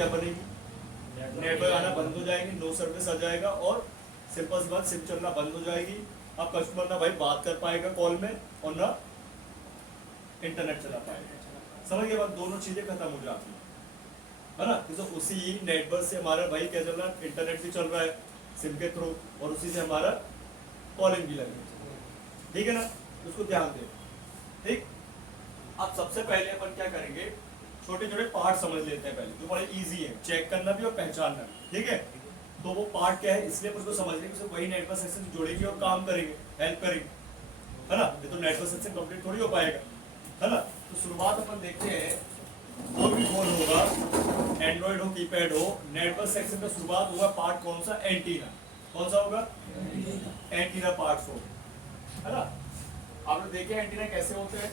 क्या बनेगी, नेटवर्क आना बंद हो जाएगी, नो सर्विस आ जाएगा और सिंपल सी बात सिम चलना बंद हो जाएगी। अब कस्टमर ना भाई बात कर पाएगा कॉल में और ना इंटरनेट चला पाएगा। समझ गए बात, दोनों चीजें खत्म हो जाती है ना। तो उसी नेटवर्क से हमारा भाई क्या चल रहा है, इंटरनेट भी चल रहा है सिम के थ्रू और उसी से हमारा कॉलिंग भी लगी, ठीक है ना। उसको ध्यान दे, ठीक। अब सबसे पहले अपन क्या करेंगे, छोटे छोटे पार्ट समझ लेते हैं पहले, जो बड़े इजी है चेक करना भी और पहचानना, ठीक है। तो वो पार्ट क्या है, इसलिए उसको समझने की वही नेटवर्क सेक्शन जोड़ेगी और काम करेंगे, हेल्प करेंगे, है ना। ये तो नेटवर्क सेक्शन कंप्लीट थोड़ी हो पाएगा, है ना। तो शुरुआत अपन देखते हैं, कोई भी फोन होगा, एंड्रॉइड हो कीपैड हो, नेटवर्क सेक्शन का शुरुआत होगा पार्ट कौन सा, एंटीना। कौन सा होगा, एंटीना पार्ट हो, है ना। आप लोग देखे एंटीना कैसे होते हैं।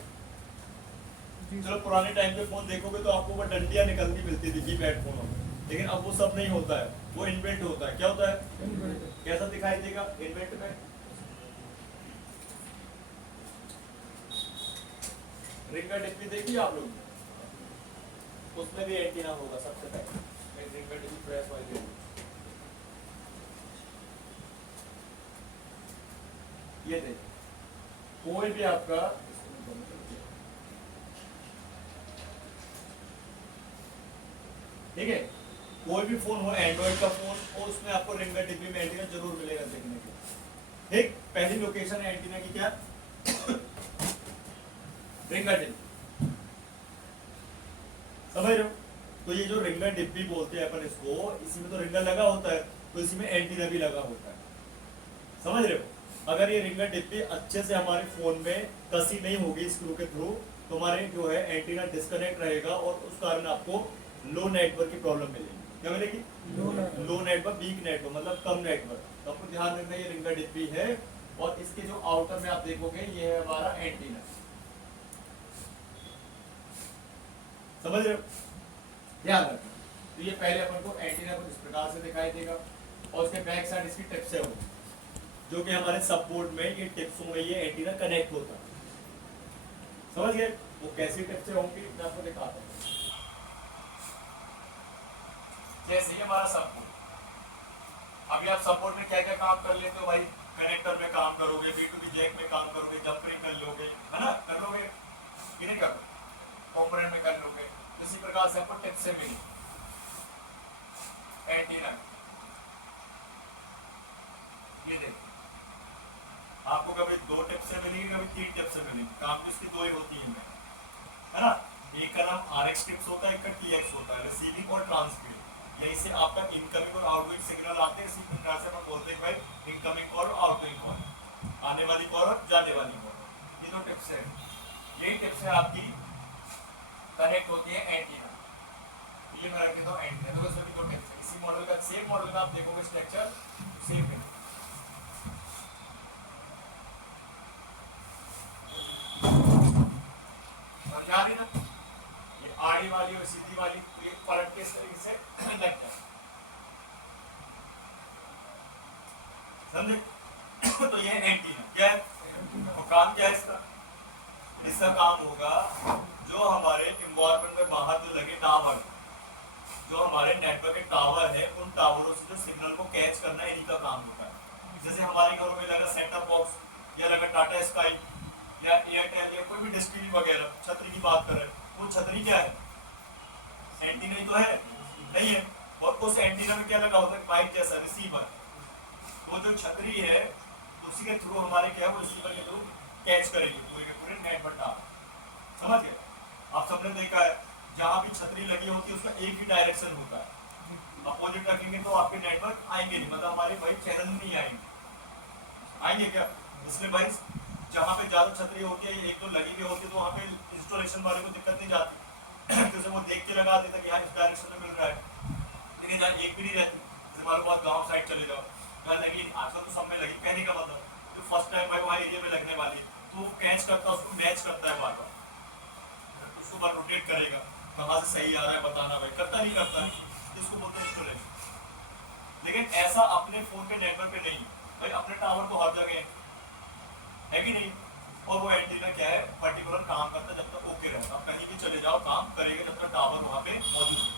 चलो पुराने टाइम पे फोन देखोगे तो आपको वो डंडियां निकलती मिलती थी कीपैड फोनों में, लेकिन अब वो सब नहीं होता है, वो इन्वेंट होता है। क्या होता है, कैसा दिखाई देगा इन्वेंट में, रिंग का डिब्बी देखिए आप लोग, उसमें भी एंटीना होगा सबसे पहले, रिंग का डिब्बी प्रेस वाली। ये देखिए कोई भी आपका ठीक है, कोई भी फोन हो, एंड्रॉइड का फोन हो, उसमें आपको रिंग डिब्बी में एंटीना जरूर मिलेगा देखने के। ठीक, पहली लोकेशन है एंटीना की क्या, रिंग डिब्बी, समझ रहे हो। तो ये जो रिंग डिब्बी बोलते हैं अपन इसको, इसी में तो रिंगर लगा होता है, तो इसी में एंटीना भी लगा होता है, समझ रहे हो। अगर ये रिंग डिब्बी अच्छे से हमारे फोन में कसी नहीं होगी स्क्रू के थ्रू, तो हमारे जो है एंटीना डिस्कनेक्ट रहेगा और उस कारण आपको लो नेटवर्क की प्रॉब्लम मिलेगी। क्या मिलेगी, लो नेटवर्क, वीक नेटवर्क मतलब कम नेटवर्क। तो आपको ध्यान रखना ये रिंग डिब्बी है और इसके जो आउटर में आप देखोगे ये है हमारा एंटीना, समझ रहे हो, ध्यान रखना। तो ये पहले अपन को एंटीना को इस प्रकार से दिखाई देगा और उसके बैक साइड इसकी टिप्स है, जो कि हमारे सब बोर्ड में ये टिप्स होंगे, ये एंटीना कनेक्ट होता है, समझ गए। वो कैसी टिप्स होंगी मैं आपको दिखाता हूँ। जैसे ये हमारा सब बोर्ड, अभी आप सब बोर्ड में क्या क्या काम कर लेते हो भाई, कनेक्टर में काम करोगे, B2B जैक में काम करोगे, जंपरिंग कर लोगे, है ना, कर लोगे कि नहीं, कर कंपोनेंट में कर लोगे। इसी प्रकार से आपको टिप्स से मिली एंटीना, ये देखो आपको कभी 2 टिप से मिलेगी, कभी 3 टिप से मिलेगी, काम तो इसकी 2 ही होती है ना। एक का नाम RX टिप्स होता है, एक का TX होता है, रिसीविंग और ट्रांसमिटिंग। यही से आपका इनकमिंग और आउटगोइंग सिग्नल आते हैं, इसी प्रकार से हम बोलते हैं भाई इनकमिंग कॉल और आउटगोइंग कॉल, आने वाली कॉल और जाने वाली कॉल, ये 2 टिप्स है। यही टिप्स है आपकी कनेक्ट होती है एंटीना, ये मैं रख देता हूं एंटीना। तो सभी 2 टिप्स है, इसी मॉडल का, सेम मॉडल का आप देखोगे स्ट्रक्चर सेम है। समझा रही ना, ये आड़ी वाली और सीधी वाली, ये पलट के इस तरीके से कनेक्ट है, समझे। तो ये एंटीना क्या है, तो काम क्या है इसका, इसका काम होगा जो हमारे इन्वायरमेंट में बाहर जो लगे टावर, जो हमारे नेटवर्क के टावर है, उन टावरों से जो सिग्नल को कैच करना है, इनका काम होता है। जैसे हमारे घरों में लगा सेट टॉप बॉक्स या लगा टाटा स्काई या एयरटेल या कोई भी डिश टीवी वगैरह, छतरी की बात करें, वो छतरी क्या है, एंटीना ही तो है, नहीं है। और उस एंटीना में क्या लगा होता है, पाइप जैसा रिसीवर, वो जो छतरी है उसी के थ्रू हमारे क्या है, वो रिसीवर के थ्रू कैच करेगी पूरे के पूरे नेटवर्क टावर, समझ गए। आप सबने देखा है जहां भी छतरी लगी होती है उसका एक ही डायरेक्शन होता है, अपोजिट रखेंगे तो आपके नेटवर्क आएंगे नहीं, मतलब हमारे भाई चैनल नहीं आएंगे, आएंगे क्या, इसलिए भाई जहाँ पे ज्यादा छतरी होती है, एक दो लगी हुई होती है, तो वहाँ पे इंस्टॉलेशन वाले को दिक्कत नहीं जाती, जैसे वो देख के लगा देता कि हाँ इस डायरेक्शन में मिल रहा है, नहीं जाए एक भी नहीं रहती। हमारे पास गाँव साइड चले जाओ, यहाँ लगी, आजकल तो सब में लगी, कहने का मतलब तो फर्स्ट टाइम भाई हमारे एरिया में लगने वाली, तो वो कैच करता है, उसको मैच करता है, बार बार उसको बार रोटेट करेगा, कहाँ से सही आ रहा है बताना, भाई करता नहीं करता है, इसको बोलते हैं इंस्टॉलेशन। लेकिन ऐसा अपने फोन के नेटवर्क पे नहीं भाई, अपने टावर तो हर जगह है कि नहीं, और वो एंटीना क्या है, पर्टिकुलर काम करता है जब तक ओके रहता है, कहीं भी चले जाओ काम करेगा जब तक टावर वहाँ पे मौजूद है,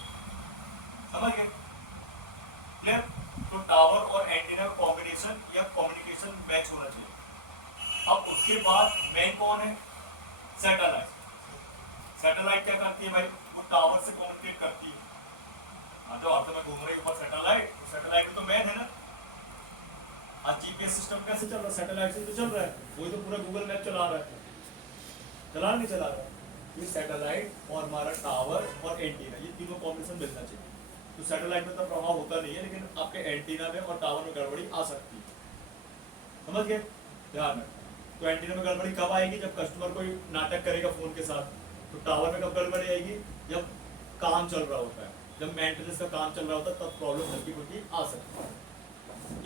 समझ गए? क्लियर? तो टावर और एंटीना कॉम्बिनेशन या कम्युनिकेशन मैच होना चाहिए। अब उसके बाद मेन कौन है? सैटेलाइट। सैटेलाइट क्या करती है भाई? वो टावर से कम्युनिकेट करती है। जो अर्थ में घूम रही है ऊपर सैटेलाइट, तो सैटेलाइट तो मेन है ना। आज जीपीएस सिस्टम कैसे चल रहा है? सैटेलाइट से तो चल रहा है। वही तो पूरा गूगल मैप चला रहा है, चला नहीं चला रहा है? ये सैटेलाइट और हमारा टावर और एंटीना, ये तीनों कॉम्बिनेशन मिलना चाहिए। तो सैटेलाइट में तो प्रभाव होता नहीं है, लेकिन आपके एंटीना में और टावर में गड़बड़ी आ सकती है। समझ गए? ध्यान में। तो एंटीना में गड़बड़ी कब आएगी? जब कस्टमर कोई नाटक करेगा फोन के साथ। तो टावर में कब गड़बड़ी आएगी? जब काम चल रहा होता है, जब मेंटेनेंस का काम चल रहा होता है, तब प्रॉब्लम हल्की फुल्की आ सकती है।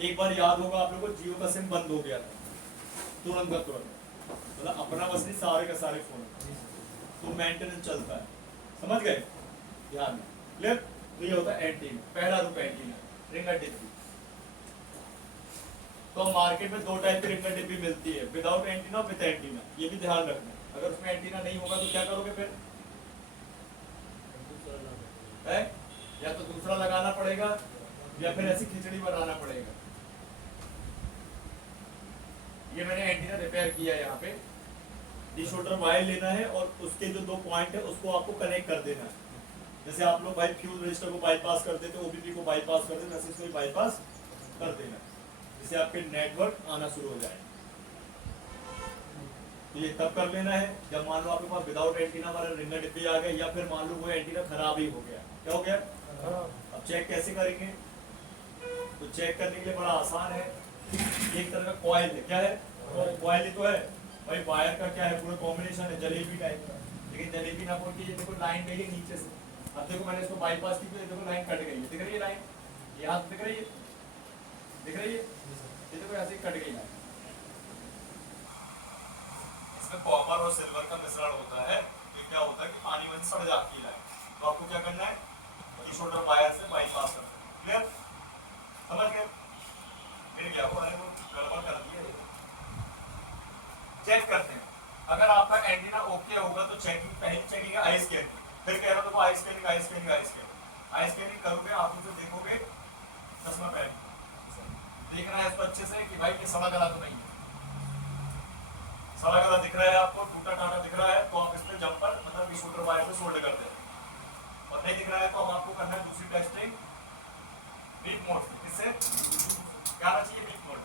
एक बार याद होगा आप लोगों को, जियो का सिम बंद हो गया था तुरंत का तुरंत, मतलब अपना बस नहीं, सारे के सारे फोन, तो मेंटेनेंस चलता है। समझ गए? ध्यान में। क्लियर? तो ये होता है एंटीना। पहला रूप एंटीना, रिंगर डिब्बी। तो मार्केट में दो टाइप की रिंगर डिब्बी मिलती है, विदाउट एंटीना और विद एंटीना। ये भी ध्यान रखना। अगर उसमें एंटीना नहीं होगा तो क्या करोगे फिर? है? या तो दूसरा लगाना पड़ेगा या फिर ऐसी खिचड़ी बनाना पड़ेगा। ये मैंने एंटीना रिपेयर किया यहाँ पे। डिशोल्डर वायर लेना है और उसके जो दो पॉइंट है उसको आपको कनेक्ट कर देना है। जैसे आप लोग भाई फ्यूज रजिस्टर को बाईपास कर देते, ओबीपी को बाईपास कर देते, इसको बाईपास कर देना, जिससे आपके नेटवर्क आना शुरू हो जाए। तो ये तब कर लेना है जब मान लो आपके पास विदाउट एंटीना वाला रिंगर डिब्बी आ गया, या फिर मान लो वो एंटीना खराब ही हो गया। क्या हो गया? अब चेक कैसे करेंगे? तो चेक करने के लिए बड़ा आसान है। एक तरह का कॉइल है। क्या है? कॉइल ही तो है भाई। वायर का क्या है? पूरा कॉम्बिनेशन है जलेबी टाइप का। लेकिन जलेबी ना बोल के ये देखो लाइन गई है नीचे से। अब देखो मैंने इसको बाईपास की, तो देखो लाइन कट गई है। दिख रही है लाइन? ये हाथ दिख रही है? दिख रही है? ये देखो ऐसे कट गई लाइन। इसमें कॉपर और सिल्वर का मिश्रण होता है। ये क्या होता है कि पानी में सड़ जाती है लाइन। तो आपको क्या करना है? डिशोल्डर वायर से बाईपास करना है। क्लियर? समझ गए? फिर क्या हुआ है? वो गड़बड़ कर दिया। चेक करते हैं। अगर आपका एंटीना ओके होगा तो चेकिंग, पहली चेकिंग है आई स्कैनिंग। फिर कह रहा हूँ आई स्कैनिंग, आई स्कैनिंग, आई स्कैनिंग। आई स्कैनिंग करोगे आप उसे देखोगे चश्मा पहन देखना है इसको अच्छे से कि भाई ये सड़ा गला तो नहीं है। सड़ा गला दिख रहा है आपको, टूटा टाटा दिख रहा है, तो आप इस पे जंपर मतलब डिशोल्डर वायर से सोल्ड कर देते हैं। और नहीं दिख रहा है तो अब आपको करना है दूसरी टेस्टिंग बीप मोड से। किससे? क्या आना चाहिए? Beep mode.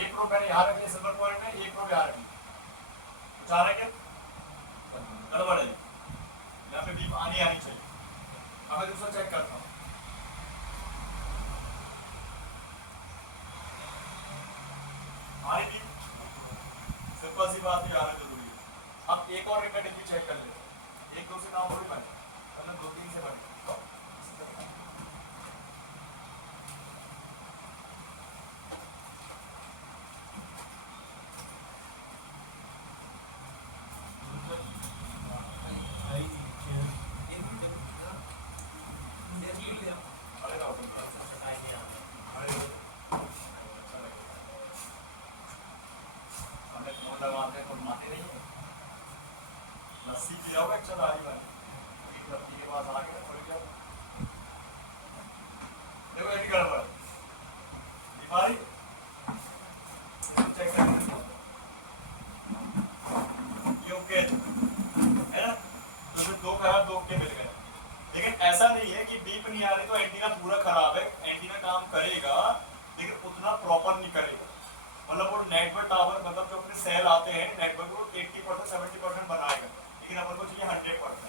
एक रो मैंने यहाँ रखी है सिल्वर पॉइंट में, एक रो यहाँ रखी। चाह रहे क्या? गड़बड़ है यहाँ पे, बीप आनी चाहिए। अब मैं दूसरा चेक करता हूँ। हमारी बीप सिंपल सी बात है, आना जरूरी है। अब एक और रिंगर डिब्बी चेक कर लेते हैं। एक दो से नाम थोड़ी बने, मतलब दो तीन से बने। लस्सी पिया हुआ चल रही बात के पास आ गया थोड़ी क्या देखो ये गड़बड़ बीमारी चेक कर ये ओके है ना। तो फिर दो खराब दो के मिल गए। लेकिन ऐसा नहीं है कि बीप नहीं आ रही तो एंटीना पूरा खराब है। एंटीना काम करेगा लेकिन उतना प्रॉपर नहीं करेगा। मतलब वो नेटवर्क टावर मतलब जो अपने सेल आते हैं नेटवर्क को 80% 70% बनाएगा, लेकिन अपन को चाहिए 100%।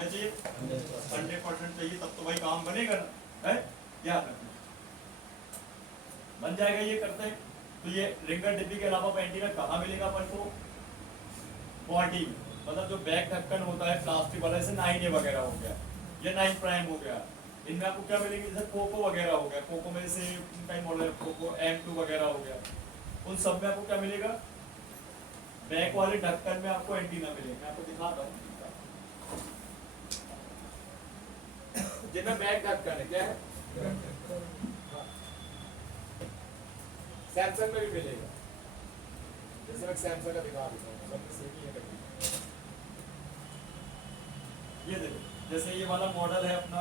चाहिए 100% चाहिए, तब तो भाई काम बनेगा ना। है क्या बन जाएगा ये करते हैं। तो ये रिंगर डिब्बी के अलावा एंटीना कहाँ मिलेगा अपन को? बॉडी मतलब जो बैक ढक्कन होता है प्लास्टिक वाला, जैसे 9A वगैरह हो गया या 9 प्राइम हो गया, इनमें आपको क्या मिलेगी? जैसे पोको वगैरह हो गया, पोको में जैसे कई मॉडल पोको M2 वगैरह हो गया, उन सब में आपको क्या मिलेगा? बैक वाले ढक्कन में आपको एंटीना मिलेगा। मैं आपको दिखाता हूँ जिनमें बैक ढक्कन है। क्या है? सैमसंग में भी मिलेगा। जैसे मैं सैमसंग का दिखा देता हूँ, सब सेम ही है। जैसे ये वाला मॉडल है अपना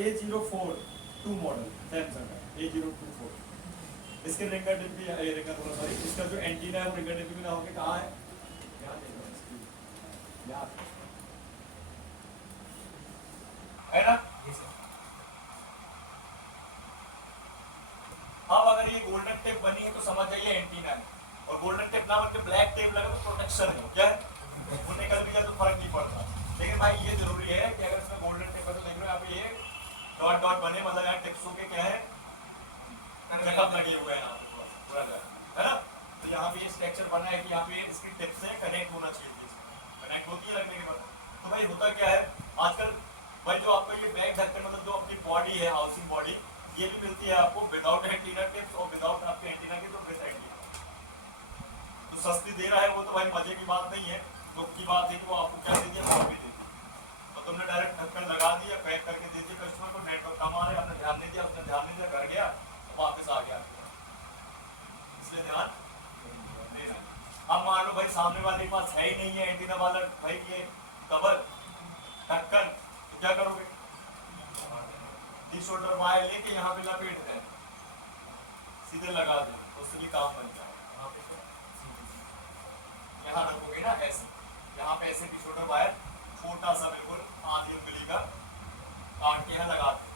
A042 मॉडल सैमसंग का A024। इसके रिंगर टिप भी ये रिंगर बोला सॉरी, इसका जो एंटीना है वो रिंगर टिप भी ना होके कहाँ है, यहाँ देखो इसकी यहाँ है ना। अब अगर ये गोल्डन टेप बनी है तो समझ जाइए एंटीना है, और गोल्डन टेप ना बनके ब्लैक टेप लगा तो प्रोटेक्शन है, क्या है वो निकल भी जाए तो फर्क नहीं पड़ता। लेकिन भाई ये जरूरी है कि अगर इसमें गोल्डन टेप है तो देख रहे हो यहाँ पे ये डॉट डॉट बने, मतलब यहाँ टिप्सों के क्या है जकब लगे हुए हैं यहाँ पे पूरा है ना। तो यहाँ पे ये स्ट्रक्चर बना है कि यहाँ पे इसकी टिप से कनेक्ट होना चाहिए, कनेक्ट होती है लगने के बाद। तो भाई होता क्या है आजकल भाई, जो आपको ये बैग ढक्कन मतलब जो अपनी बॉडी है हाउसिंग बॉडी, ये भी मिलती है आपको विदाउट एंटीना टिप्स और विदाउट आपके एंटीना के तो विद एंटीना। तो सस्ती दे रहा है वो तो भाई मजे की बात नहीं है, दुख की बात है कि वो आपको क्या दे दिया, वो भी दे दिया। तो तुमने डायरेक्ट ढक्कन लगा दिया, पैक करके दे दिया कस्टमर को, नेटवर्क कम आ रहा है, आपने ध्यान नहीं दिया, उसने ध्यान नहीं दिया, घर गया वापस आ गया, इसलिए ध्यान देना। अब मान लो भाई सामने वाले के पास है ही नहीं है एंटीना वाला भाई ये कवर ढक्कन, तो क्या करोगे, शोल्डर वायर लेके यहाँ पे लपेट दें, सीधे लगा दें, उससे भी काम बन जाए। यहाँ रखोगे ना ऐसे, यहाँ पे ऐसे टी शोल्डर वायर छोटा सा बिल्कुल आधी उंगली का काट के यहाँ लगा दें।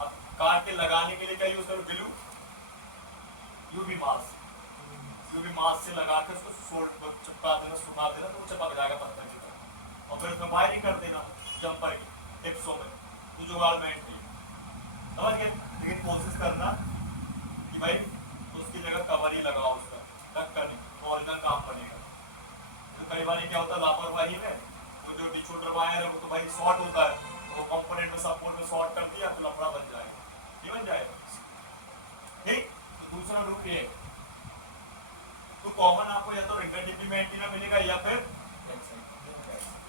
अब काट के लगाने के लिए क्या यूज करो, glue, UV mask, UV mask से लगा के उसको चिपका देना, सुखा देना, तो चिपक जाएगा पत्थर की तरह। और फिर उसमें वायरिंग कर देना जंपर की टिप्सों में, तो जुगाड़ बैठ गई, समझ गए। लेकिन कोशिश करना कि भाई उसकी जगह कवर ही लगाओ, उसका ढक्कन तो ओरिजिनल काम बनेगा। तो कई बार क्या होता है लापरवाही में वो जो डिशोल्डर वायर है वो तो भाई शॉर्ट होता है, वो कंपोनेंट में सपोर्ट में शॉर्ट कर दिया तो लफड़ा बन जाएगा, नहीं बन जाएगा। ठीक, तो दूसरा रूट ये, तो कॉमन आपको या तो रिंगर टिप में एंटीना मिलेगा या फिर,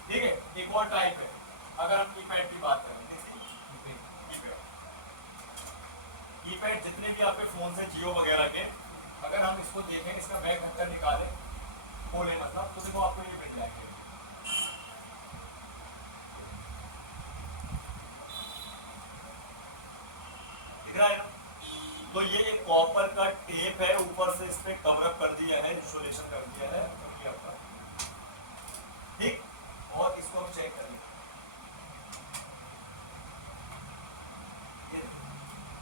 ठीक है। एक और टाइप है, अगर हम कीपैड की बात करें, कीपैड जितने भी आपके फोन से जियो वगैरह के, अगर हम इसको देखें, इसका बैक ढक्कन निकालें, खोले मतलब, तो देखो आपको ये मिल जाएंगे, दिख रहा है ना। तो ये एक कॉपर का टेप है, ऊपर से इस पे कवर अप कर दिया है, इंस्टॉलेशन कर दिया है आपका, ठीक। और इसको हम चेक करेंगे,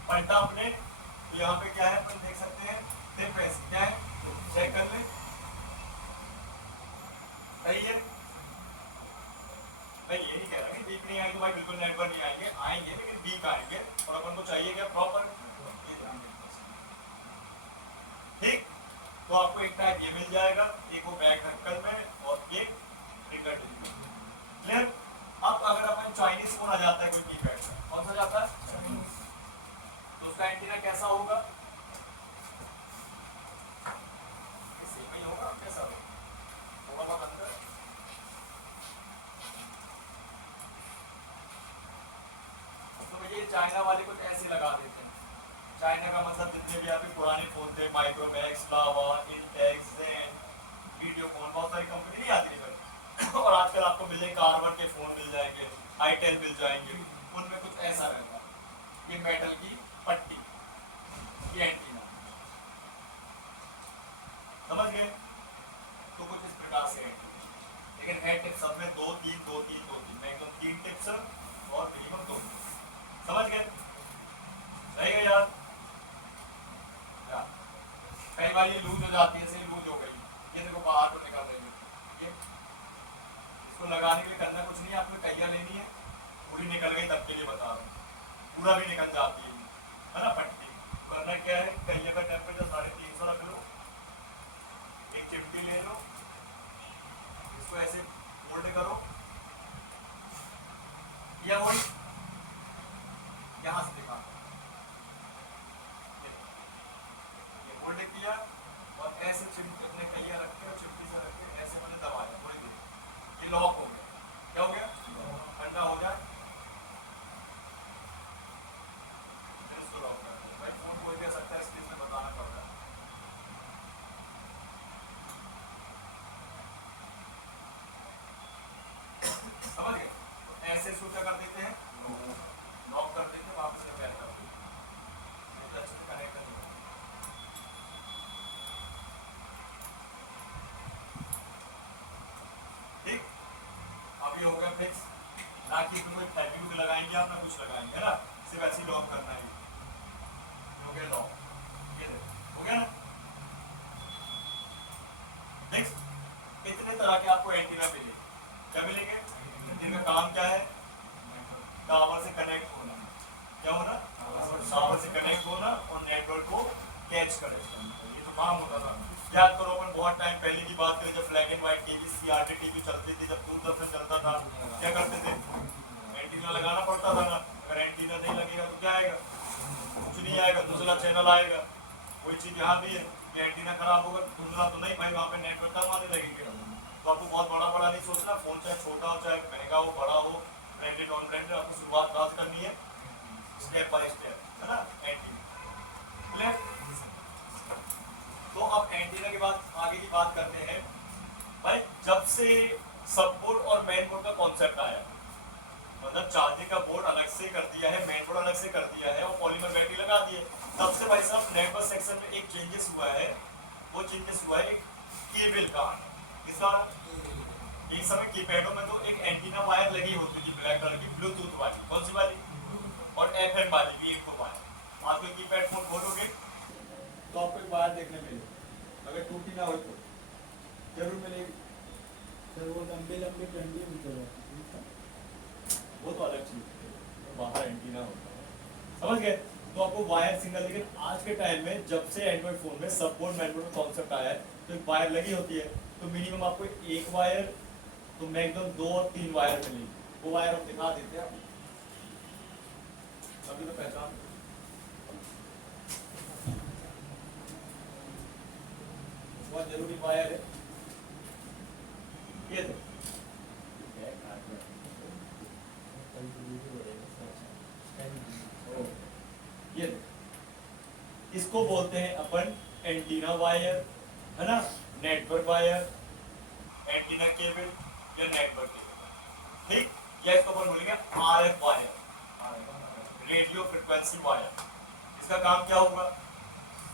पलटा अपने, तो यहाँ पे क्या है अपन देख सकते हैं, टिप ऐसी क्या है, चेक कर ले, सही है भाई। ये नहीं कह रहा कि वीक नहीं आएंगे भाई, बिल्कुल नेटवर्क नहीं आएंगे, आएंगे लेकिन वीक आएंगे, और अपन को चाहिए क्या प्रॉपर, ठीक। तो आपको एक टाइप ये मिल जाएगा, एक वो बैक ढक्कन में और एक रिंगर टिप में, क्लियर। अब अगर अपन चाइनीज फोन आ जाता है कोई कीपैड में, कौन सा जाता है, तो उसका एंटीना कैसा होगा, सेम ही होगा, कैसा होगा, थोड़ा बहुत अंदर। तो ये चाइना वाले कुछ ऐसे लगा देते हैं, चाइना का मतलब जितने भी आपके पुराने फोन थे, माइक्रोमैक्स, लावा, इंटेक्स, वीडियोकॉन, बहुत सारी कंपनी नहीं आती है और आजकल आपको मिल जाएंगे कार्बन के फोन मिल जाएंगे, आईटेल मिल जाएंगे, उनमें कुछ ऐसा रहता है कि मेटल की पट्टी, ये एंटीना, समझ गए। तो कुछ इस प्रकार से एंटीना, लेकिन है टिप्स सब में दो तीन मैक्सिमम 3 टिप्स और मिनिमम 2, समझ गए, रहेगा यार। कई बार ये लूज हो जाती है, ऐसे लूज हो गई, ये देखो बाहर तो निकल रही है, ये इसको लगाने के लिए करना कुछ नहीं है, आपको कहिया लेनी है, पूरी निकल गई तब के लिए बता रहा हूँ, पूरा भी निकल जाती है ना पट्टी। करना क्या है, कहिया का टेम्परेचर 350 रख लो, एक चिमटी ले लो, इसको ऐसे फोल्ड करो, या वही यहाँ से दिखा, ये फोल्ड किया और ऐसे चिमटी अपने कहिया रख के और चिमटी से रख के ऐसे मैंने दबाया थोड़ी देर, ये लॉक हो गया, क्या हो गया, ठंडा हो जाए, फिर इसको लॉक कर दो। भाई फोन कोई भी सकता है, इसलिए इसमें बताना पड़ रहा है। समझ इसको क्या कर देते हैं, लॉक कर देते हैं, वापस से बैक कर देते हैं, अच्छे से कनेक्ट कर देते हैं। ठीक, अब ये हो गया फिक्स, ना कि इसमें कोई टाइपिंग लगाएंगे आप, ना कुछ लगाएंगे, है ना, सिर्फ ऐसे ही लॉक करना है। हो गया लॉक, ये देखो हो गया ना। नेक्स्ट, कितने तरह के आपको एंटीना मिले, क्या मिलेंगे, जिनका काम क्या है, टावर से कनेक्ट होना, क्या होना, टावर से कनेक्ट होना और नेटवर्क को कैच करे, ये तो काम होता था। याद करो अपन बहुत टाइम पहले की बात करें, जब black and white TV, CRT TV चलती थी, जब दूरदर्शन चलता था, क्या करते थे, एंटीना लगाना पड़ता था ना, अगर एंटीना नहीं लगेगा तो क्या आएगा, कुछ नहीं आएगा, दूसरा चैनल आएगा। वही चीज यहाँ भी है, एंटीना खराब होगा, धुंधला तो नहीं भाई, वहाँ पे नेटवर्क कम आने लगेंगे। तो आपको बहुत बड़ा बड़ा नहीं सोचना, फोन चाहे छोटा हो चाहे महंगा हो बड़ा हो, ब्रांडेड नॉन ब्रांडेड, आपको शुरुआत बात करनी है स्टेप बाय स्टेप, है ना, एंटीना। तो अब एंटीना के बाद आगे की बात करते हैं भाई, जब से सब बोर्ड और मेन बोर्ड का कॉन्सेप्ट आया, मतलब चार्जिंग का बोर्ड अलग से कर दिया है, मेन बोर्ड अलग से कर दिया है और पॉलीमर बैटरी लगा दी है, तब से भाई साहब नेटवर्क सेक्शन में एक चेंजेस हुआ है। वो चेंजेस हुआ है केबल का, किसका, एक समय कीपैडों में तो एक एंटीना वायर लगी होती थी ब्लैक कलर की, ब्लूटूथ वाली, कौन सी वाली, और एफएम वाली भी एक वायर। आप कोई कीपैड फोन खोलोगे तो आपको एक वायर देखने मिलेगी, अगर टूटी ना हो तो जरूर मिलेगी। सर वो लंबे लंबे डंडे निकल आते वो तो अलग चीज है, तो बाहर एंटीना होता है, समझ गए। तो आपको वायर सिंगल, लेकिन आज के टाइम में जब से एंड्रॉइड फोन में सब बोर्ड मैन बोर्ड कॉन्सेप्ट आया है, तो एक वायर लगी होती है, तो मिनिमम आपको एक वायर, तो मैक्सिमम 2 और 3 वायर मिलेगी। वो वायर हम दिखा देते हैं, सभी तो पहचान, बहुत जरूरी वायर है ये, तो ये इसको बोलते हैं अपन एंटीना वायर, है ना, नेटवर्क वायर, एंटीना केबल या नेटवर्क केबल, ठीक, या इसको अपन बोलेंगे RF wire, radio frequency wire. इसका काम क्या होगा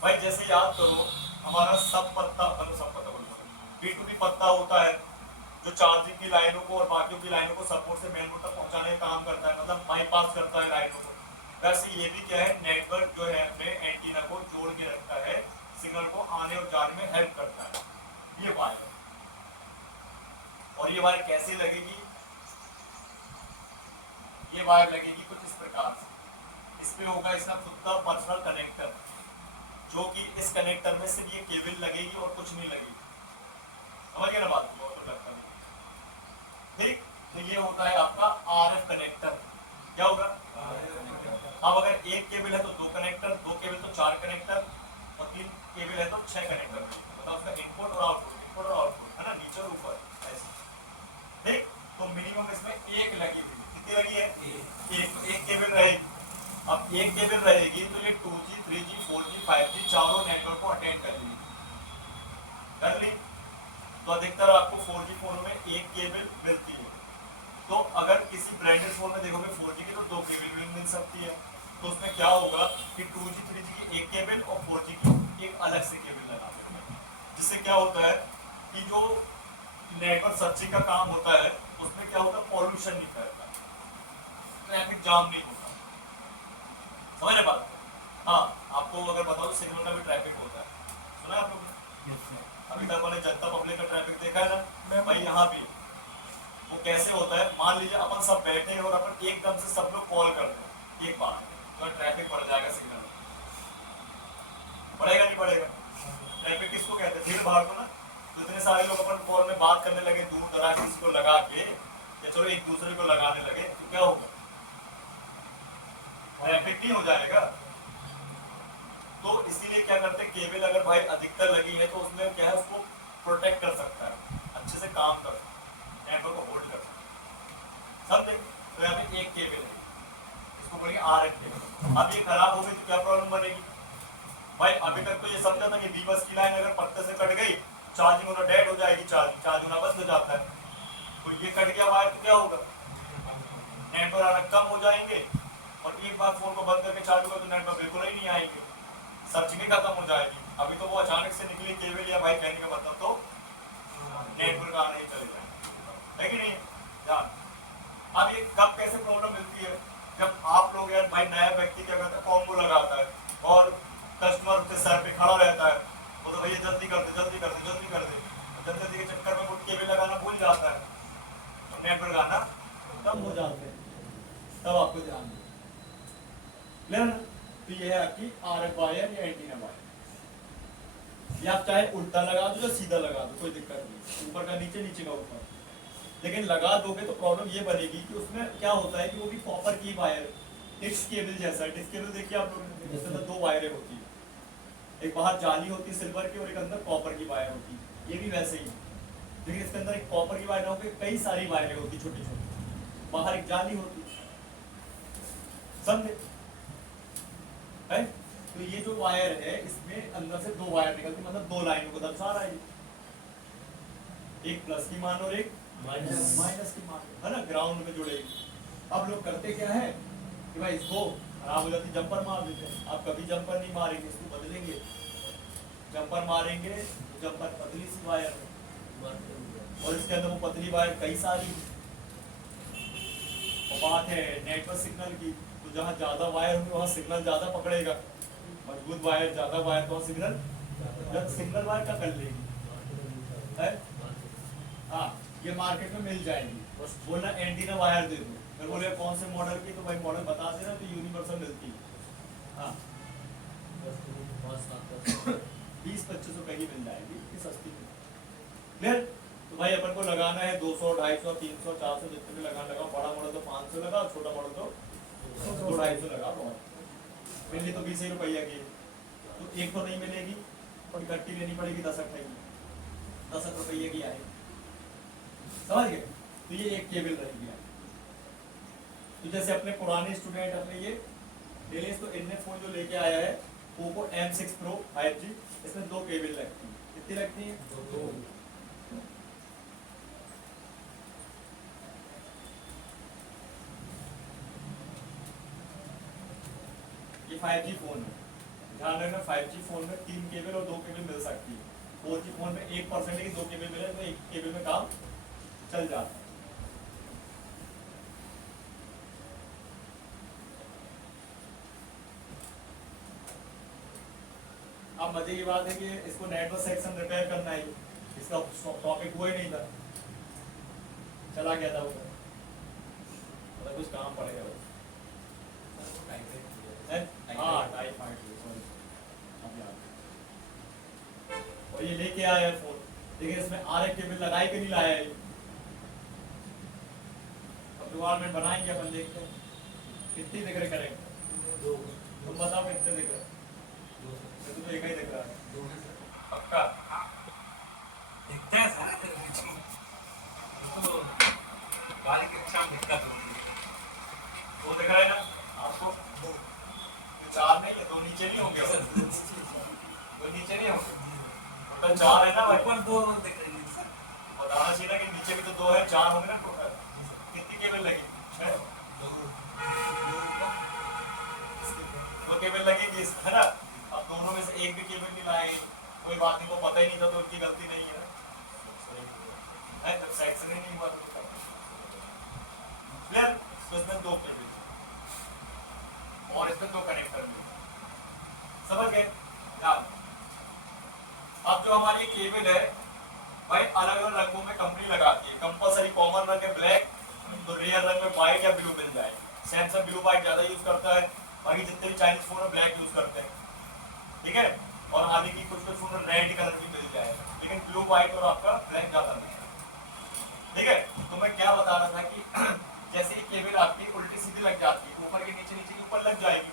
भाई, जैसे याद करो हमारा सब पत्ता, मतलब सब पत्ता बोलूंगा, B2B पत्ता होता है जो चार्जिंग की लाइनों को और बाकियों की लाइनों को सपोर्ट से मेन बोर्ड तक पहुंचाने का काम करता है, मतलब बाईपास करता है लाइनों को। वैसे ये भी क्या है, नेटवर्क जो है अपने एंटीना को जोड़ के रखता है, सिग्नल को आने और जाने में हेल्प करता है, ये वायर। और ये वायर कैसे लगेगी, ये वायर लगेगी कुछ इस प्रकार से, इस पे होगा इसका खुद का पर्सनल कनेक्टर, जो कि इस कनेक्टर में सिर्फ ये केबल लगेगी और कुछ नहीं लगेगी, समझ गए ना बात, बहुत लगता है, ठीक। तो ये होता है आपका आरएफ कनेक्टर, क्या होगा, अब अगर एक केबल है तो 2 कनेक्टर, 2 केबल तो 4 कनेक्टर, और 3 केबल है तो 6 कनेक्टर, मतलब उसका इनपुट और आउटपुट, है ना, नीचे और ऊपर ऐसे, ठीक। तो मिनिमम इसमें एक लगी हुई, कितनी लगी है, एक केबल रहेगी। अब एक केबल रहेगी तो ये 2G 3G 4G 5G चारों नेटवर्क को अटेंड कर ली, कर ली। तो अधिकतर आपको 4G फोन में एक केबल मिलती है, तो अगर किसी ब्रांडेड फोन में देखोगे 4G की तो 2 केबल भी मिल सकती है। तो उसमें क्या होगा कि 2G 3G की एक केबल और 4G की एक अलग से केबल लगा देते हैं, जिससे क्या होता है कि जो नेटवर्क सर्चिंग का काम होता है उसमें क्या होता है, पॉल्यूशन नहीं फैलता, ट्रैफिक जाम नहीं होता, समझ रहे बात। हाँ, आपको अगर बताओ तो सिग्नल का भी ट्रैफिक होता है, सुना है आप लोग, अभी तक मैंने जनता पब्लिक का ट्रैफिक देखा है ना भाई, यहाँ भी वो कैसे होता है, मान लीजिए अपन सब बैठे हैं और अपन एकदम से सब लोग कॉल कर दें एक बार, तो ट्रैफिक बढ़ जाएगा, सिग्नल बढ़ेगा नहीं बढ़ेगा, ट्रैफिक किसको कहते हैं, भीड़ भाड़ को ना। तो इतने सारे लोग अपन कॉल में बात करने लगे, दूर दराज किसी को लगा के, या चलो एक दूसरे को लगाने लगे, तो क्या होगा, ट्रैफिक नहीं हो जाएगा। तो इसीलिए क्या करते हैं, केबल अगर भाई अधिकतर लगी है तो उसमें क्या है, उसको प्रोटेक्ट कर सकता है, अच्छे से काम कर सकता है, नेटवर्क को होल्ड कर सकता है, समझे। तो यहाँ पे एक केबल है, इसको बोलेंगे आरएफ केबल। अब ये खराब हो गई तो क्या प्रॉब्लम बनेगी भाई, अभी तक तो ये समझा था कि बी बस की लाइन अगर पत्ते से कट गई, चार्जिंग होना डेड हो जाएगी, चार्ज होना बंद हो जाता है। तो ये कट गया वायर तो क्या होगा, नेट पर आना कम हो जाएंगे, और एक बार फोन को बंद करके चालू कर तो नेट पर बिल्कुल ही नहीं आएंगे, सर्चिंग ही खत्म हो जाएगी। अभी तो वो अचानक से निकली केबल या भाई कहने का मतलब तो नेटवर्क का नहीं चलेगा, है कि नहीं यार। अब ये कब कैसे प्रॉब्लम मिलती है, जब आप लोग यार भाई नया व्यक्ति क्या करता है कॉम्बो लगाता है और कस्टमर उसके सर पे खड़ा रहता है, वो तो भैया जल्दी कर दे जल्दी कर दे जल्दी कर दे, जल्दी के चक्कर में वो केबल लगाना भूल जाता है, तो नेटवर्क आना कम हो जाते हैं, तब आपको ध्यान देना। तो ये है आपकी आरएफ वायर या एंटीना वायर, या आप चाहे उल्टा लगा दो या सीधा लगा दो कोई दिक्कत नहीं, ऊपर का नीचे नीचे का ऊपर, लेकिन लगा दोगे तो प्रॉब्लम ये बनेगी कि उसमें क्या होता है कि वो भी कॉपर की वायर, डिस्क केबल जैसा, डिस्क केबल देखिए आप लोग, जिसमें दो वायरें होती है, एक बाहर जाली होती है सिल्वर की और एक अंदर कॉपर की वायर होती है, ये भी वैसे ही, लेकिन इसके अंदर एक कॉपर की वायर होकर कई सारी वायरें होती छोटी छोटी, बाहर एक जाली होती समझे है। तो ये जो वायर है इसमें अंदर से दो वायर निकलती, मतलब दो लाइनों को दर्शा रहा है, एक प्लस की मान और एक माइनस की मान, है ना, ग्राउंड में जुड़ेगी। अब लोग करते क्या है कि भाई इसको खराब हो जाती जंपर मार देते हैं, आप कभी जंपर नहीं मारेंगे, इसको बदलेंगे, जंपर मारेंगे तो जंपर पतली सी वायर है और इसके अंदर वो पतली वायर कई सारी, और बात है नेटवर्क सिग्नल की, तो जहाँ ज्यादा वायर होंगे वहाँ सिग्नल ज्यादा पकड़ेगा, मजबूत वायर ज्यादा वायर तो सिग्नल सिग्नल वायर का कर लेगी है। हाँ ये मार्केट में मिल जाएगी, बस बोलना एंटीना वायर दे दो, फिर बोले कौन से मॉडल की, तो भाई मॉडल बता देना, तो यूनिवर्सल मिलती है। हाँ 20-25 रुपए की मिल जाएगी, इतनी सस्ती में। फिर तो भाई अपन को लगाना है 200, 250, 300, 400 जितने भी लगाना लगाओ, बड़ा मॉडल तो 500 लगाओ, छोटा मॉडल तो 200-250 लगाओ, बहुत मिलनी तो 20 रुपया की, तो एक तो नहीं मिलेगी और इकट्ठी लेनी पड़ेगी 10 रुपये की आएगी, समझ गए। तो ये एक केबल रहेगी। तो जैसे अपने पुराने स्टूडेंट अपने ये डेलीज तो इनने फोन जो लेके आया है पोको M6 Pro 5G, इसमें दो केबल लगती है, कितनी लगती है? दो। ये 5G फोन है, ध्यान रखना 5G फोन में 3 केबल और 2 केबल मिल सकती है, 4G फोन में 1% है कि 2 केबल मिले तो 1 केबल में काम चल जाता है। अब मजे की बात है कि इसको नेटवर्क सेक्शन रिपेयर करना है, इसका टॉपिक हुआ ही नहीं था, चला गया था वो, मतलब कुछ काम पड़ेगा वो, हाँ टाइफाइड, और ये लेके आया है फोन, लेकिन इसमें RF केबल लगाई के नहीं लाया है, अब रिक्वायरमेंट बनाएंगे अपन, देखते हैं कितनी दिख रहे करेंगे, तुम बताओ कितने दिख रहे, तो एक ही दिख रहा है पक्का दिखता है सारा तो बारीक अच्छा दिखता है, वो दिख रहा है ना आपको, तो 4 नहीं है, 2 नीचे नहीं होंगे, 2 नीचे नहीं होंगे, टोटल 4 है ना भाई, ऊपर 2 दिख रही है, बताना चाहिए ना कि नीचे भी तो 2 है, 4 होंगे ना टोटल, कितनी केबल लगी? 2 केबल लगेगी, है ना। अब दोनों में से एक भी केबल नहीं लाए, कोई बात नहीं, को पता ही नहीं था तो उनकी गलती नहीं है, तब सेक्शन ही नहीं हुआ तो इसमें 2 केबल और इसमें 2 कनेक्टर में, समझ गए यार। अब जो हमारी केबल है भाई अलग अलग रंगों में कंपनी लगाती है, कंपलसरी कॉमन रंग है ब्लैक, तो रेयर रंग में व्हाइट या ब्लू मिल जाए, सैमसंग ब्लू व्हाइट ज्यादा यूज करता है, बाकी जितने भी चाइनीज फोन है ब्लैक यूज करते हैं, ठीक है, और हालांकि कुछ कुछ फोन रेड कलर भी मिल जाएगा, लेकिन ब्लू व्हाइट और आपका ब्लैक ज्यादा मिलता है, ठीक है। तो मैं क्या बता रहा था कि जैसे ये केबल आपकी उल्टी सीधी लग जाती है, ऊपर के नीचे नीचे के ऊपर लग जाएगी,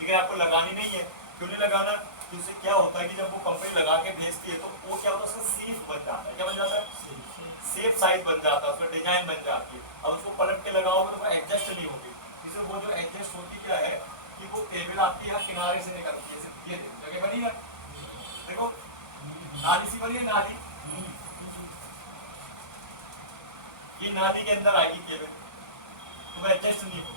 लेकिन आपको लगानी नहीं है, क्यों नहीं लगाना, तो उससे क्या होता है कि जब वो कंपनी लगा के भेजती है तो वो क्या होता है उसका सीफ बन जाता है, क्या बन जाता है, सेफ साइज बन जाता है, उसका डिजाइन बन जाती है, अब उसको पलट के लगाओगे तो वो एडजस्ट नहीं होगी, इसलिए वो जो एडजस्ट होती क्या है कि वो केबल आपकी यहाँ किनारे से निकलती है, ये जगह बनी ना, देखो नाली सी बनी है, नाली, ये नाली के अंदर आएगी केबल, तो वो एडजस्ट नहीं हो।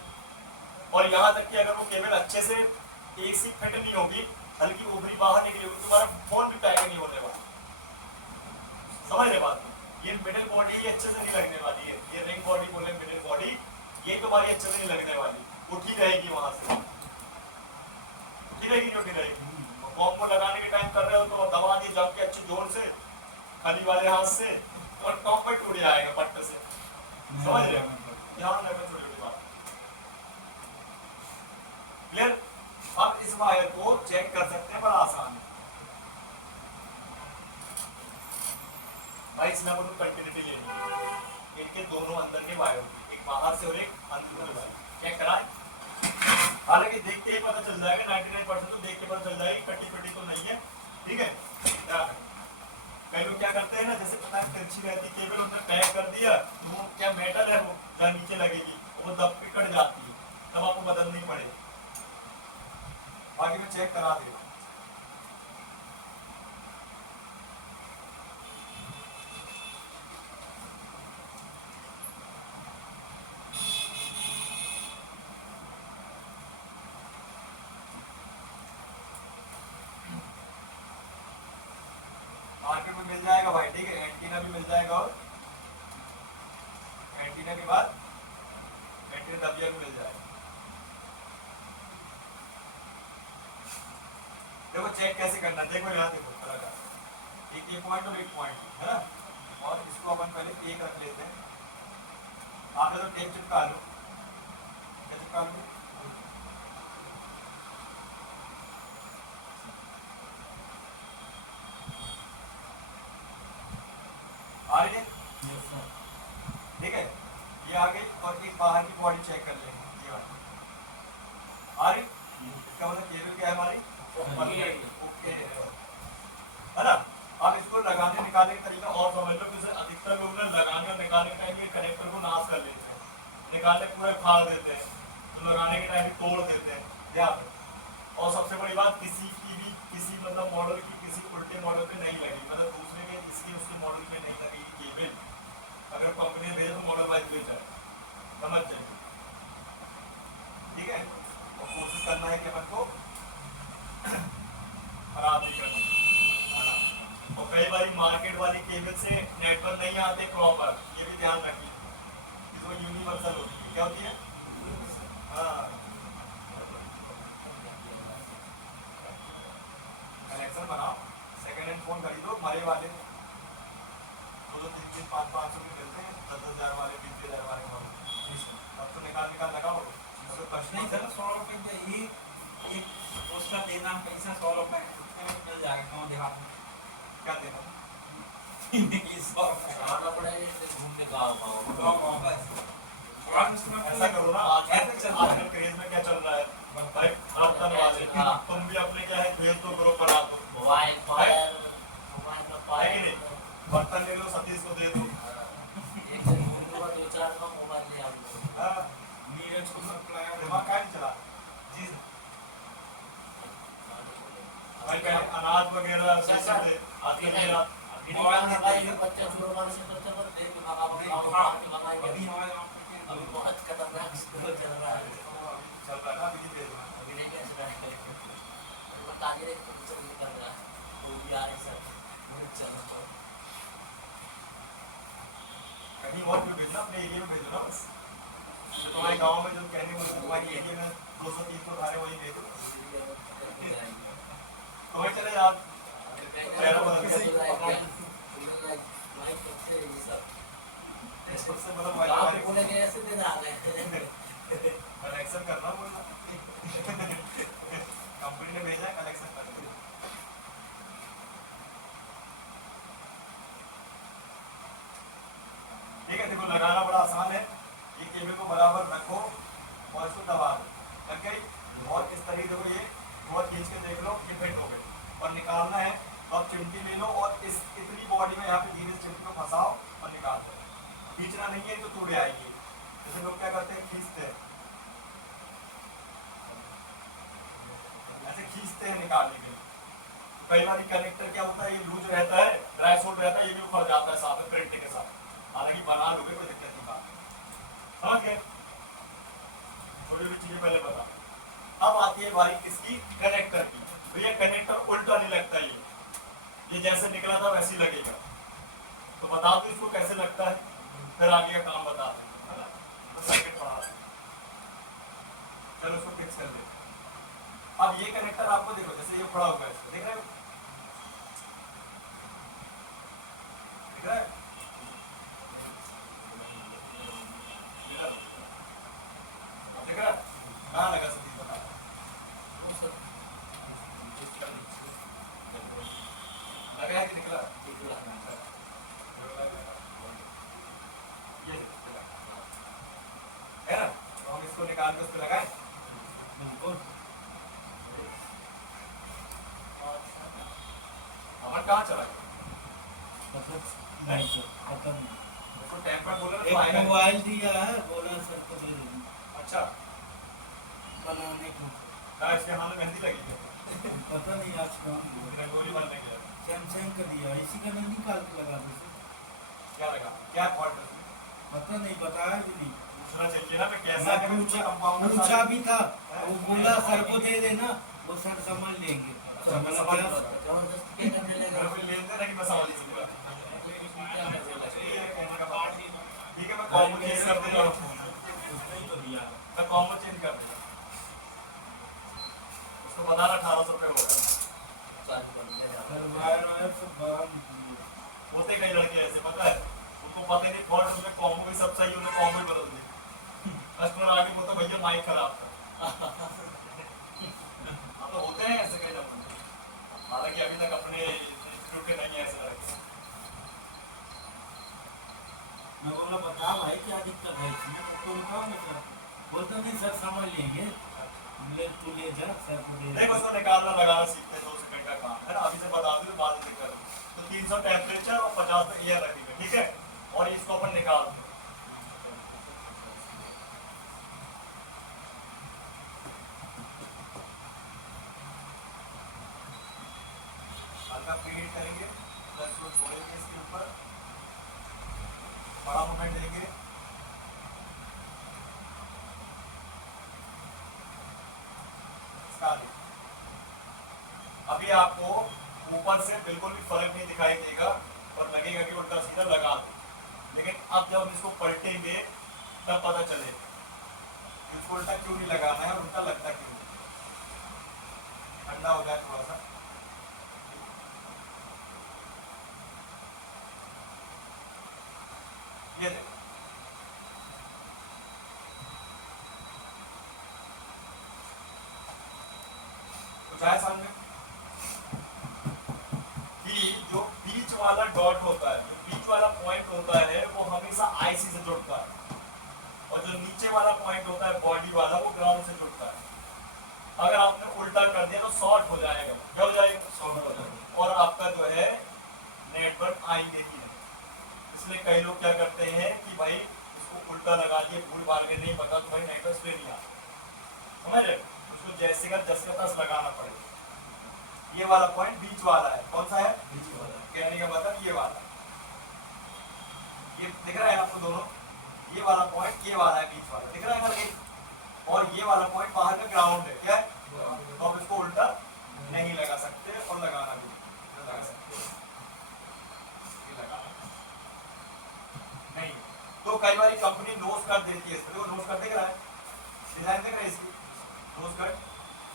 और यहाँ तक कि अगर वो केबल अच्छे से एक सी फिट नहीं होगी, हल्की ऊपरी बाहर निकली होगी, तुम्हारा फोन भी पैक नहीं होने वाला। समझ रहे बात? ये मिडिल बॉडी ही अच्छे से नहीं लगने वाली है, ये रिंग बॉडी बोले मिडिल बॉडी, ये तुम्हारी अच्छे से नहीं लगने वाली, उठी रहेगी वहां से, उठी रहेगी नहीं उठी रहेगी। कॉम्बो लगाने के टाइम कर रहे हो तो दबा दी जम के अच्छी जोर से खाली वाले हाथ से, और टॉप पर टूट जाएगा पट्टे से। समझ रहे हो? ध्यान रखना छोटी छोटी बात। क्लियर? अब इस वायर को चेक कर सकते हैं बड़ा आसान है भाई। इसमें आपको कंटिन्यूटी लेनी है, इनके दोनों अंदर के वायर, एक बाहर से और एक अंदर वायर चेक कराएं। हालांकि देख के ही पता चल जाएगा, 99% तो देख के पता चल जाएगा, कटी फटी तो नहीं है। ठीक है, कई लोग क्या करते हैं ना, जैसे पता है तिरछी रहती केबल, उन्होंने पैक कर दिया, वो क्या मेटल है, वो जहाँ नीचे लगेगी वो दब के कट जाती है, तब आपको बदलनी पड़ेगी। बाकी मैं चेक करा दूंगा। मार्केट में मिल जाएगा भाई, ठीक है, एंटीना भी मिल जाएगा, और एंटीना के बाद एंटीना दबिया भी मिल जाएगा। देखो चेक कैसे करना, देखो यहाँ देखो तरह का एक ये पॉइंट और एक पॉइंट है ना, और इसको अपन पहले एक रख लेते हैं। आपने तो टेप चिपका लो, क्या चिपका लो, आ रही है? ठीक है, ये आगे और एक बाहर की बॉडी चेक कर लेंगे, ये वाली आ रही। इसका मतलब केबल क्या है हमारी, ओके है ना। अब इसको लगाने निकालने का तरीका और समझ लो, जैसे अधिकतर लोग ना लगाने और निकालने के टाइम ये कनेक्टर को नाश कर लेते हैं, निकालने पूरा फाड़ देते हैं, तो लगाने के टाइम तोड़ देते हैं, ध्यान। और सबसे बड़ी बात, किसी की भी किसी मतलब मॉडल की किसी उल्टे मॉडल पे नहीं लगी, मतलब दूसरे के इसके उसके मॉडल पे नहीं लगी केबल। अगर कंपनी ने भेजा तो मॉडल वाइज भेजा, समझ जाए, ठीक है। और कोशिश करना है कि अपन को खराब नहीं करना। और कई बार मार्केट वाली केबल से नेटवर्क नहीं आते प्रॉपर, ये भी ध्यान रखिए, इसमें यूनिवर्सल होती है, क्या होती है, हाँ कनेक्शन बनाओ। सेकेंड हैंड फोन खरीदो, बड़े वाले 2-3 500 के मिलते हैं, 10,000 वाले 20,000 वाले मॉडल, अब तो निकाल लगाओ, इसको कष्ट नहीं सर, 100 रुपए का ये एक उसका देना पैसा 100 रुपए मिल जाएगा, कौन देगा क्या देना, ये 100 रुपए आना पड़ेगा, घूमने का गाँव बस। ऐसा करो ना, आजकल क्रेज में क्या चल रहा है भाई, बर्तन वाले तुम भी अपने क्या है भेज दो, ग्रुप बना दो, मोबाइल फायर, मोबाइल का है कि फायर, नहीं, बर्तन ले लो, सतीश को दे दो, एक दिन घूमने का 2-4 का मोबाइल ले आओ। हाँ, नीरज को सप्लायर दिमाग क्या नहीं चला जी भाई, पहले अनाज वगैरह जैसे दे, आजकल ये बच्चा छुड़वाने से तो चलो देख के अभी हमारे अभी बहुत खतरनाक चल रहा है, चल रहा है ना, अभी दे दो, अभी नहीं कैसे रहा है, ताजे एक तो निकल रहा है, वो भी आ रहे सर, चलो कहीं और में भेजना, अपने एरिया में भेजो ना, बस जो तुम्हारे गांव में जो कहने को तुम्हारी एरिया में 200-300 धारे वही भेजो, तो वही चले आप सबसे बड़ा वाईफाई बोले कि ऐसे दिन आ गए कनेक्शन करना बोलना कंपनी ने भेजा है, कनेक्शन करना। ठीक है, देखो लगाना बड़ा आसान है, ये केबल को बराबर रखो और इसको दबा दो, लग गई। और इस तरीके देखो, ये बहुत खींच के देख लो कि फिट हो गई, और निकालना है तो आप चिमटी ले लो और इस इतनी बॉडी में यहाँ पे धीरे से चिमटी को फंसाओ और निकाल दो, खींचना नहीं है तो टूट जाएगी। जैसे लोग क्या करते हैं, खींचते हैं, ऐसे खींचते हैं निकालने के लिए। कई बार कनेक्टर क्या होता है, ये लूज रहता है, ड्राई सोल्ड रहता है, ये भी उखड़ जाता है साथ में प्रिंटिंग के साथ, हालांकि बना लोगे कोई दिक्कत नहीं, बात समझ गए। पहले बता। अब आती है बारी किसकी, कनेक्टर की। तो ये कनेक्टर उल्टा नहीं लगता, ये जैसे निकला था वैसे ही लगेगा। तो बता दो इसको कैसे लगता है, फिर आगे का काम बता दो, है ना। तो सर्किट पढ़ा, चलो उसको फिक्स कर देते। अब ये कनेक्टर आपको देखो, जैसे ये पड़ा हुआ है, इसको देख रहे हो, दिख रहा है, दिख रहा है, कहाँ लगा सकती बता, लगा है कि निकला ये है ना। तो हम इसको निकाल के उस पर लगाए, हमारा कहाँ चला गया, नहीं सर, पता नहीं। देखो टेम्पर बोले तो एक आएगा नहीं। मोबाइल दिया है, बोला सर को दे देना अच्छा, बनाने को। क्या इसके हाथ में मेहंदी लगी है, पता नहीं आज कहाँ दिया। रंगोली बनने के लिए सैमसंग का दिया, इसी का नहीं निकाल के लगा दो सर। क्या लगा, क्या फॉल्ट है, पता नहीं, बताया भी नहीं। दूसरा चाहिए ना, मैं कैसा है, पूछा भी था, वो बोला सर को दे देना, वो सर समझ लेंगे। समझ समझ लो। गया। जबरदस्ती क्या करने लगा? लेन देन है कि मैं समझ नहीं सकता। क्या करने लगा? ठीक है, मैं कॉम्बो चेंज कर दूंगा, उसने ही तो दिया। मैं कॉम्बो चेंज कर दूंगा, उसको बता रहा 1800 रुपये होगा। चार्ज कर दिया सर वायर वायर सब बाहर निकली है। होते कई लड़के ऐसे, पता है उनको पता ही नहीं फॉल्ट, उसमें कॉम्बो भी सब सही, उन्हें कॉम्बो ही बदल दी, कस्टमर आगे बोलता भैया माइक खराब था। हाँ तो होते हैं ऐसे कई लोग, हालांकि अभी तक अपने इंस्टीट्यूट के नहीं है ऐसे लड़के। मैं बोला बता भाई क्या दिक्कत है इसमें, तो बताओ ना सर। बोलता नहीं सर समझ लेंगे, तू ले जा सर को दे दे। देखो उसको निकालना लगाना सीखते 2 सेकंड का काम है ना, अभी से बता दूं बाद में कर। तो 300 टेम्परेचर और 50 में एयर रखेंगे, ठीक है, और इसको अपन निकाल दें। हल्का प्रीहीट करेंगे, प्लस को छोड़ेंगे इसके ऊपर, बड़ा मूवमेंट देंगे, अभी आपको ऊपर से बिल्कुल भी फर्क नहीं दिखाई देगा और लगेगा कि उल्टा सीधा लगा दो, लेकिन अब जब हम इसको पलटेंगे तब पता चलेगा कि इसको उल्टा क्यों नहीं लगाना है और उल्टा लगता क्यों नहीं। ठंडा हो जाए थोड़ा सा, ये देखो कुछ आया सामने कि जो बीच वाला डॉट होता है, जो बीच वाला पॉइंट होता है वो हमेशा आईसी से जुड़ता है, और जो नीचे वाला पॉइंट होता है बॉडी वाला वो ग्राउंड से जुड़ता है। अगर आपने उल्टा कर दिया तो शॉर्ट हो जाएगा, क्या हो जाएगा, शॉर्ट हो जाएगा, और आपका जो है नेटवर्क आएंगे ही नहीं। इसलिए कई लोग क्या करते हैं कि भाई इसको उल्टा लगा दिए, भूल भाल के नहीं पता तो भाई नेटवर्क पे नहीं आता, समझ रहे, उसको जैसे का जस का तस लगाना पड़ेगा। ये वाला पॉइंट बीच वाला है, कौन सा है, बीच वाला, कहने का मतलब ये वाला, ये दिख रहा है आपको दोनों, ये वाला पॉइंट ये वाला है बीच वाला, दिख रहा है ना, और ये वाला पॉइंट बाहर का ग्राउंड है, क्या है, तो आप इसको उल्टा नहीं लगा सकते और लगाना भी लगा सकते, ये लगाना नहीं। तो कई बार कंपनी नोज कर देती है, इसको नोज कर दिख रहा है, डिजाइन दिख रहा है इसकी, नोज कट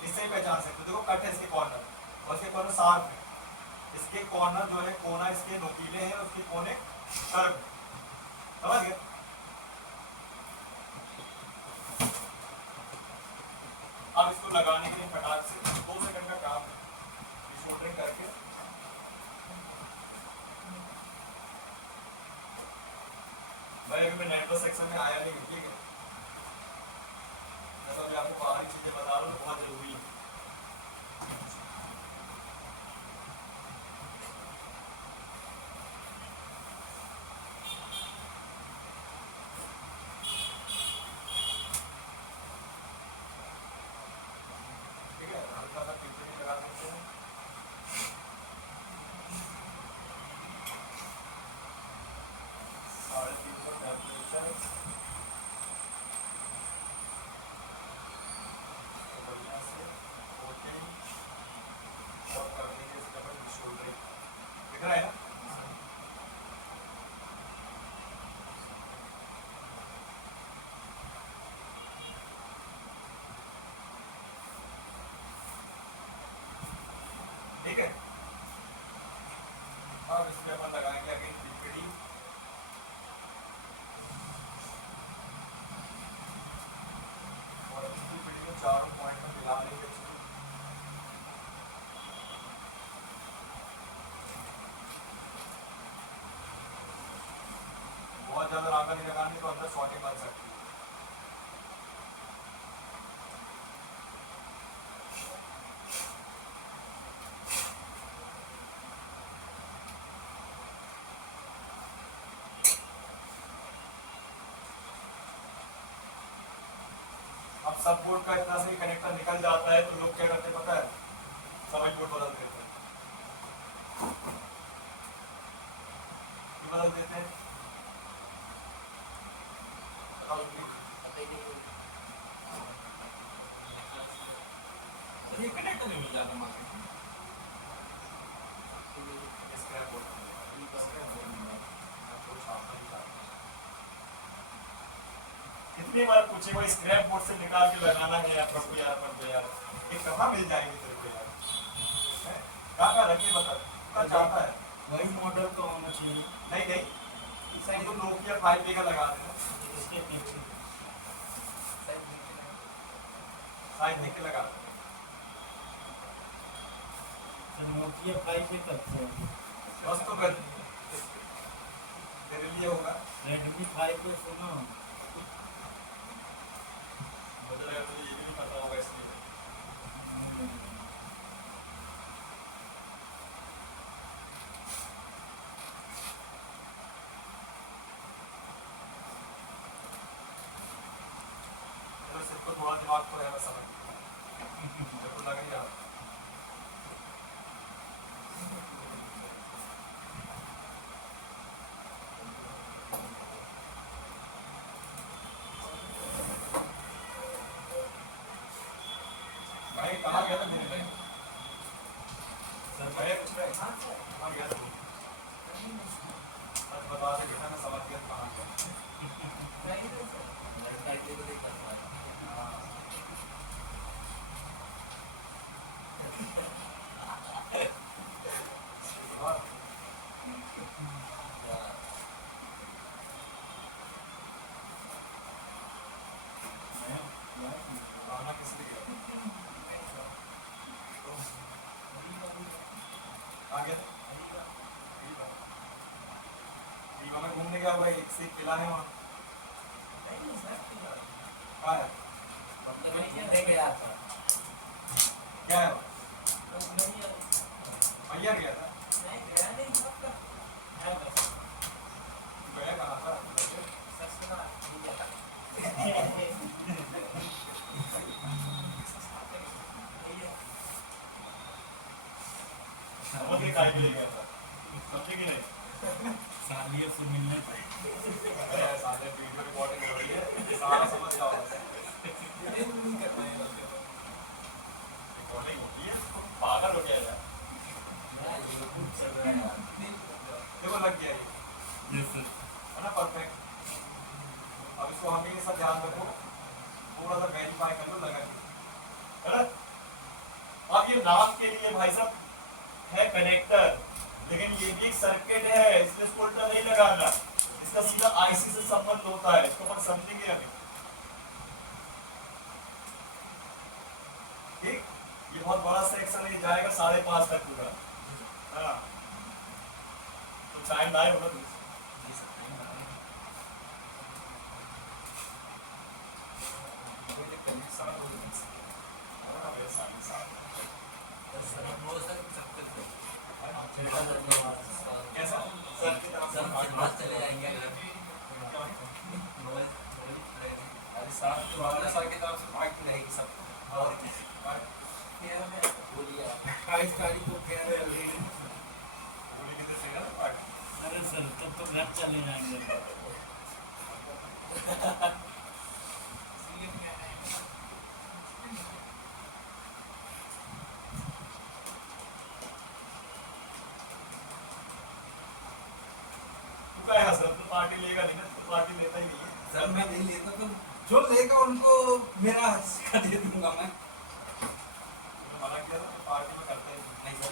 इससे ही पहचान सकते हो, देखो कट है इसके कॉर्नर और इसके कॉर्नर शार्प है, इसके कॉर्नर जो है कोना इसके नोकीले हैं, उसके कोने कर्व है, समझ गए। अब इसको लगाने के लिए फटाक से 2 सेकंड का काम है, सोल्डरिंग करके भाई अभी मैं नेटवर्क सेक्शन में आया नहीं हूँ, ठीक है, मैं तो अभी आपको बाहरी चीजें बता रहा हूँ, बहुत जरूरी है। ठीक है, हल्का सा टिप लगा देते हैं, और टेम्परेचर अब इसके अपन लगाएंगे अगेन पीपीडी और इस पीपीडी को चारों पॉइंट में मिला लेंगे। बहुत ज्यादा रांगा नहीं लगानी तो अंदर शॉर्टिंग बन सकती है। अब सब बोर्ड का इतना सही कनेक्टर निकल जाता है तो लोग क्या करते पता है, सभी बोर्ड बदल देते हैं। बदल देते हैं ये कनेक्टर नहीं मिल जाता मार्केट में। स्क्रैप बोर्ड कितनी बार पूछे वो स्क्रैप बोर्ड से निकाल के लगाना है आपको यार पर यार ये कहाँ मिल जाएंगे तेरे को यार, कहाँ रखिए बता क्या चाहता है। वही मॉडल का होना चाहिए। नहीं नहीं सही तो नोकिया 5B का लगा देना, इसके पीछे साइज देख के लगा नोकिया 5 करते हैं। बस तो कर तेरे लिए होगा। रेडमी 5 पे सुना मुझे लगा तुझे ये भी नहीं पता होगा इसलिए। चलो सिर्फ को थोड़ा दिमाग को है बस समझ मेरे को लग नहीं रहा। भाई कहाँ गया था मेरे भाई? सर भैया कुछ नहीं कहाँ गया था? बस बता दे बेटा मैं समझ गया कहाँ गया। गाना किस लिए गया? कहाँ गया था? रीवा में घूमने गया भाई, एक से एक खिलाने वहाँ। कहाँ है? क्या है वहाँ? भैया गया था? गया कहाँ था? समझ के काहे के लिए गया था? समझे कि नहीं? सालियों से मिलने अरे यार साले वीडियो रिकॉर्डिंग हो रही है, सारा समझ जाओ। रिकॉर्डिंग होती है, पागल हो गया यार। देखो लग गया ये, है ना परफेक्ट। अब इसको हमेशा ध्यान रखो, थोड़ा सा वेरीफाई कर लो लगा के, है ना? अब ये नाम के लिए भाई साहब है कनेक्टर, लेकिन ये भी एक सर्किट है, इसमें इसको उल्टा नहीं लगाना, इसका सीधा आईसी से संबंध होता है, इसको अपन समझेंगे अभी। ठीक, ये बहुत बड़ा सेक्शन है, जाएगा 5.5 तक पूरा, है ना? तो चाय लाए होगा तुम कैसा सर की तरफ से चले जाएंगे। अरे साहब तो वाला सर की तरफ से पार्टी रहेगी सब। और बोलिए 28 तारीख को क्या है? बोली किधर से ना पार्टी। अरे सर तब तो घर चले जाएंगे। तू क्या है सर, तू पार्टी लेगा नहीं ना, तू पार्टी लेता ही नहीं है। सर मैं नहीं लेता तो जो लेगा उनको मेरा हिस्सा दे दूंगा मैं। तूने मना किया था तो पार्टी में करते ही नहीं। नहीं सर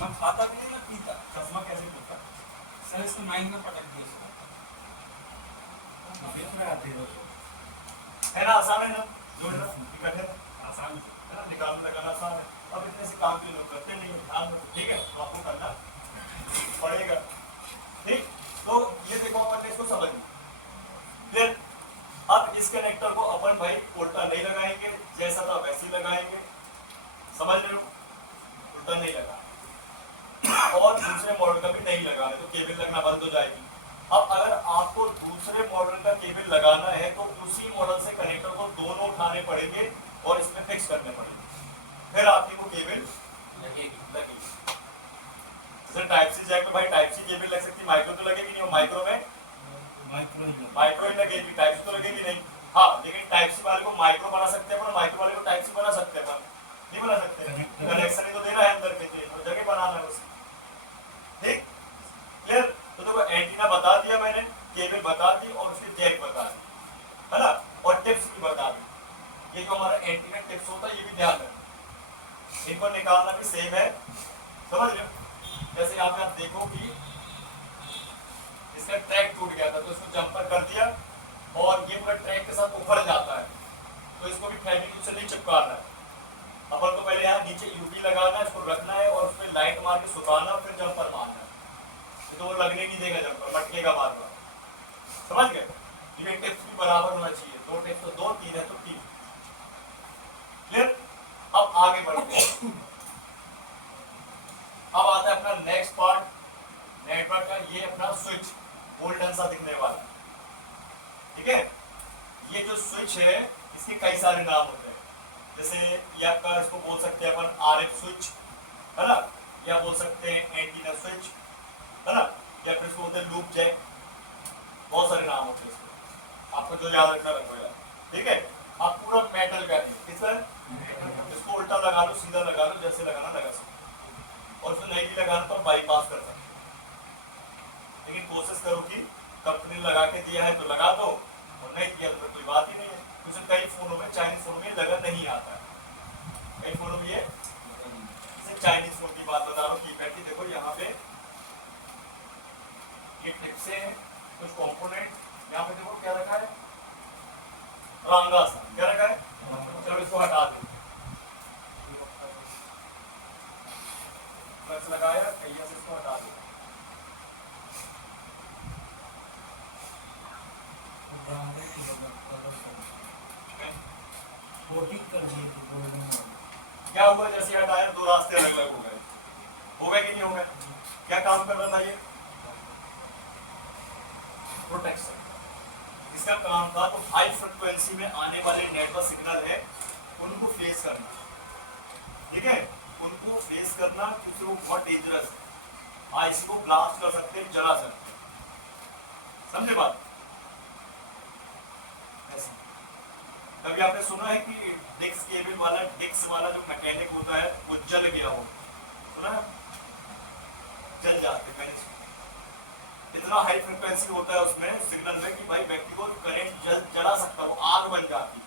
मैं खाता भी नहीं, मैं पीता। चश्मा कैसे पीता? सर इसको माइंड में पटक दी इसको। है ना, आसान है ना, जोड़ना इकट्ठे आसान है ना, निकालना तक आसान है। अब इतने से काम के लोग करते नहीं है, ध्यान रखो, ठीक है, तो आपको करना पड़ेगा। ठीक, तो ये देखो अपन ने इसको समझ फिर अब इस कनेक्टर को अपन भाई उल्टा नहीं लगाएंगे, जैसा था वैसे ही लगाएंगे, समझ रहे हो, उल्टा नहीं लगा और दूसरे मॉडल का भी नहीं लगाना, तो केबल लगना बंद हो जाएगी। अब अगर आपको दूसरे मॉडल का केबल लगाना है तो उसी मॉडल से कनेक्टर को दोनों उठाने पड़ेंगे और इसमें फिक्स करने पड़ेंगे, फिर आपकी वो केबल लगेगी। जैसे टाइप सी जैक में भाई टाइप सी केबल लग सकती है, माइक्रो तो लगेगी नहीं, और माइक्रो में माइक्रो ही लगेगी, टाइप सी तो लगेगी नहीं। हाँ, लेकिन टाइप सी वाले को माइक्रो बना सकते हैं, माइक्रो वाले को टाइप सी बना सकते हैं, नहीं बना सकते, कनेक्शन ही तो देना है अंदर के और जगह बनाना है उसे। ठीक, क्लियर? तो देखो एंटीना बता दिया मैंने, केबल बता दी और उसके जैक बता दी, है ना, और टिप्स भी बता दी। ये जो हमारा एंटीना टिप्स होता है ये भी ध्यान रखना, इनको निकालना भी सेम है, समझ रहे हो? जैसे यहाँ पे आप देखो कि इसका ट्रैक टूट गया था तो इसको जंपर कर दिया और ये पूरा ट्रैक के साथ उखड़ जाता है, तो इसको भी फेविक्विक से नहीं चिपकाना है। अपन को पहले यहाँ नीचे यूवी लगाना है, इसको रखना है और उसमें लाइट मार के सुखाना, फिर जंपर मारना है, तो वो लगने नहीं देगा, जंपर भटकेगा बार बार, समझ गए? ये टिप्स भी बराबर होना चाहिए, दो टिप्स तो दो, तीन है तो तीन, क्लियर? अब आगे बढ़ते हैं, अब आता है अपना नेक्स्ट पार्ट नेटवर्क का, ये अपना स्विच गोल्डन सा दिखने वाला, ठीक है? ये जो स्विच है इसके कई सारे नाम होते हैं, जैसे ये आपका इसको बोल सकते हैं अपन आरएफ स्विच, है ना, या बोल सकते हैं एंटीना स्विच, है ना, या फिर इसको बोलते हैं लूप जैक, बहुत सारे नाम होते हैं इसको, आपको जो याद रखना रखोगा, ठीक है? आप पूरा मेटल का नहीं, किस तरह इसको उल्टा लगा लो, सीधा लगा लो, जैसे लगाना लगा सकते, और उसमें नहीं भी लगाना तो बाईपास कर सकते, लेकिन कोशिश करो कि कंपनी ने लगा के दिया है तो लगा दो, और नहीं दिया तो कोई बात ही नहीं है, क्योंकि कई फोनों में, चाइनीज फोनों में लगा नहीं आता है, कई फोनों में ये चाइनीज फोन की बात बता रहा हूँ, कीपैड की देखो यहाँ पे ये टिप्स से कुछ कंपोनेंट, यहाँ पे देखो क्या रखा है, रांगा सा क्या रखा है, चलो इसको हटा दो, क्लच लगाया पहिया से इसको हटा दो, क्या हुआ? जैसे हटाया दो रास्ते अलग अलग हो गए कि नहीं हो गए? क्या काम कर रहा था ये? प्रोटेक्शन, इसका काम था तो हाई फ्रिक्वेंसी में आने वाले नेटवर्क सिग्नल है उनको फेस करना, ठीक है, उनको फेस करना, क्योंकि वो बहुत डेंजरस है, आईसी को ब्लास्ट कर सकते हैं, जला सकते हैं, समझे बात? ऐसे कभी आपने सुना है कि डिक्स केबल वाला, डिक्स वाला जो मैकेनिक होता है वो जल गया हो, सुना है? जल जाते, मैंने सुना, इतना हाई फ्रिक्वेंसी होता है उसमें सिग्नल में कि भाई व्यक्ति को करंट जला सकता है, वो आग बन जाती,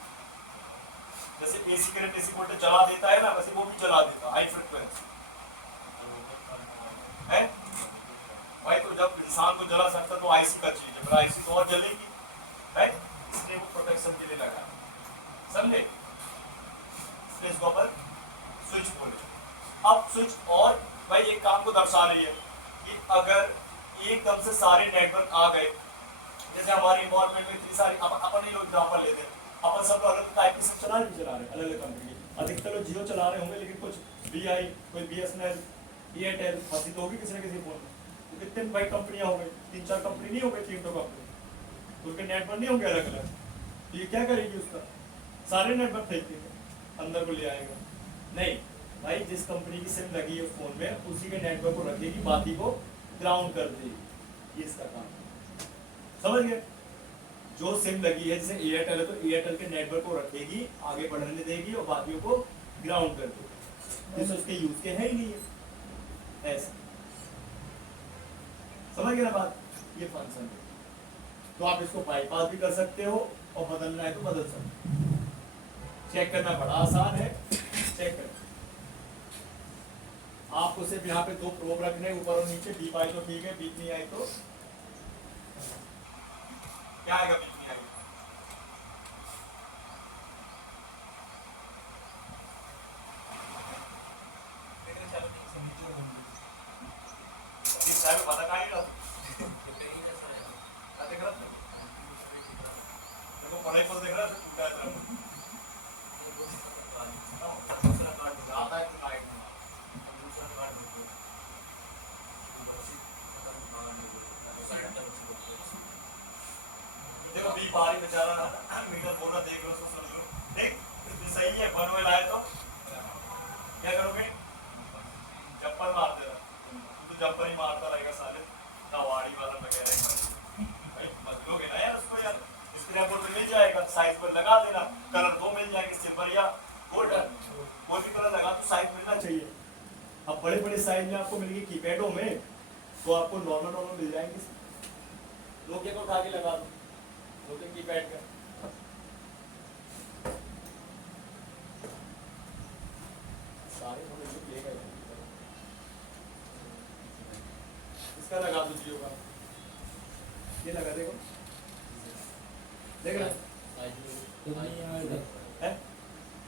जैसे एसी करंट एसी वोल्टेज जला देता है ना, वैसे वो भी जला देता, हाई फ्रिक्वेंसी है भाई। तो जब इंसान को जला सकता तो आईसी का चीज है, आईसी तो और जलेगी है, इसलिए वो प्रोटेक्शन के लिए लगा, समझे? इसलिए इसको अपन स्विच बोले। अब स्विच और भाई एक काम को दर्शा रही है कि अगर एकदम से सारे नेटवर्क आ गए, जैसे हमारी इन्वायरमेंट में इतनी सारी, अपन ही लोग एग्जाम्पल लेते हैं, अपन सब अलग टाइप की सब चला रहे हैं, अलग अलग कंपनी, अधिकतर लोग जियो चला रहे होंगे, लेकिन कुछ बीआई, कोई बीएसएनएल, एयरटेल, हंसी तो होगी किसी न किसी फोन में, तो कितने भाई कंपनियां हो गई, 3-4 कंपनी नहीं हो गई, 3 कंपनी, तो उसके नेटवर्क नहीं होंगे अलग अलग, तो ये क्या करेगी? उसका सारे नेटवर्क फेंक देगा, अंदर को ले आएगा नहीं भाई, जिस कंपनी की सिम लगी है फोन में उसी के नेटवर्क को रखेगी, बाकी को ग्राउंड कर देगी, ये इसका काम, समझ गए? जो सिम लगी है, जैसे एयरटेल है तो एयरटेल के नेटवर्क को रखेगी, आगे बढ़ने देगी और बाकियों को ग्राउंड कर देगी, जैसे उसके यूज के है ही नहीं है, ऐसा समझ गए ना बात? ये फंक्शन है, तो आप इसको बाईपास भी कर सकते हो और बदलना है तो बदल सकते हो, चेक करना बड़ा आसान है, चेक करना। आपको सिर्फ यहाँ पे 2 प्रोब रखने हैं, ऊपर और नीचे। बीप आई तो ठीक है, बीप नहीं आई तो क्या आएगा? बीप नहीं आएगी। मेरे ख्याल में समिति होंगी बीप साहब को पता कहाँ है? तो कहीं ना सर क्या देख रहा था? देखो पढ़ाई पर देख रहा था, टूटा है तरफ। दूसरा कार्ड दिखा, आता है तो लाइट में। दूसरा कार्ड देखो। देखो बीप आ रही बेचारा, मीटर बोल रहा, देख लो, उसको समझ लो। देख, ये सही है, 1 वेल आए तो क्या करोगे? जंपर मार देना। तू तो जंपर ही मारता रहेगा साले, कवाड़ी वाला वगैरह। भाई बदलोगे ना यार उसको यार। स्क्रैप बोर्ड पे मिल जाएगा, साइज पर लगा देना। कलर 2 मिल जाएंगे, सिल्वर या गोल्डन, कोई भी कलर लगा तो साइज मिलना चाहिए। अब बड़े बड़े साइज में आपको मिलेगी कीपैडों में, तो आपको नॉर्मल मिल जाएंगे। नोकिया को उठा के लगा दो, नोकिया कीपैड का। सारे थोड़े लुक ले गए। इसका लगा दो, जियो का। ये लगा, देखो देख रहे तो नहीं आएगा, है?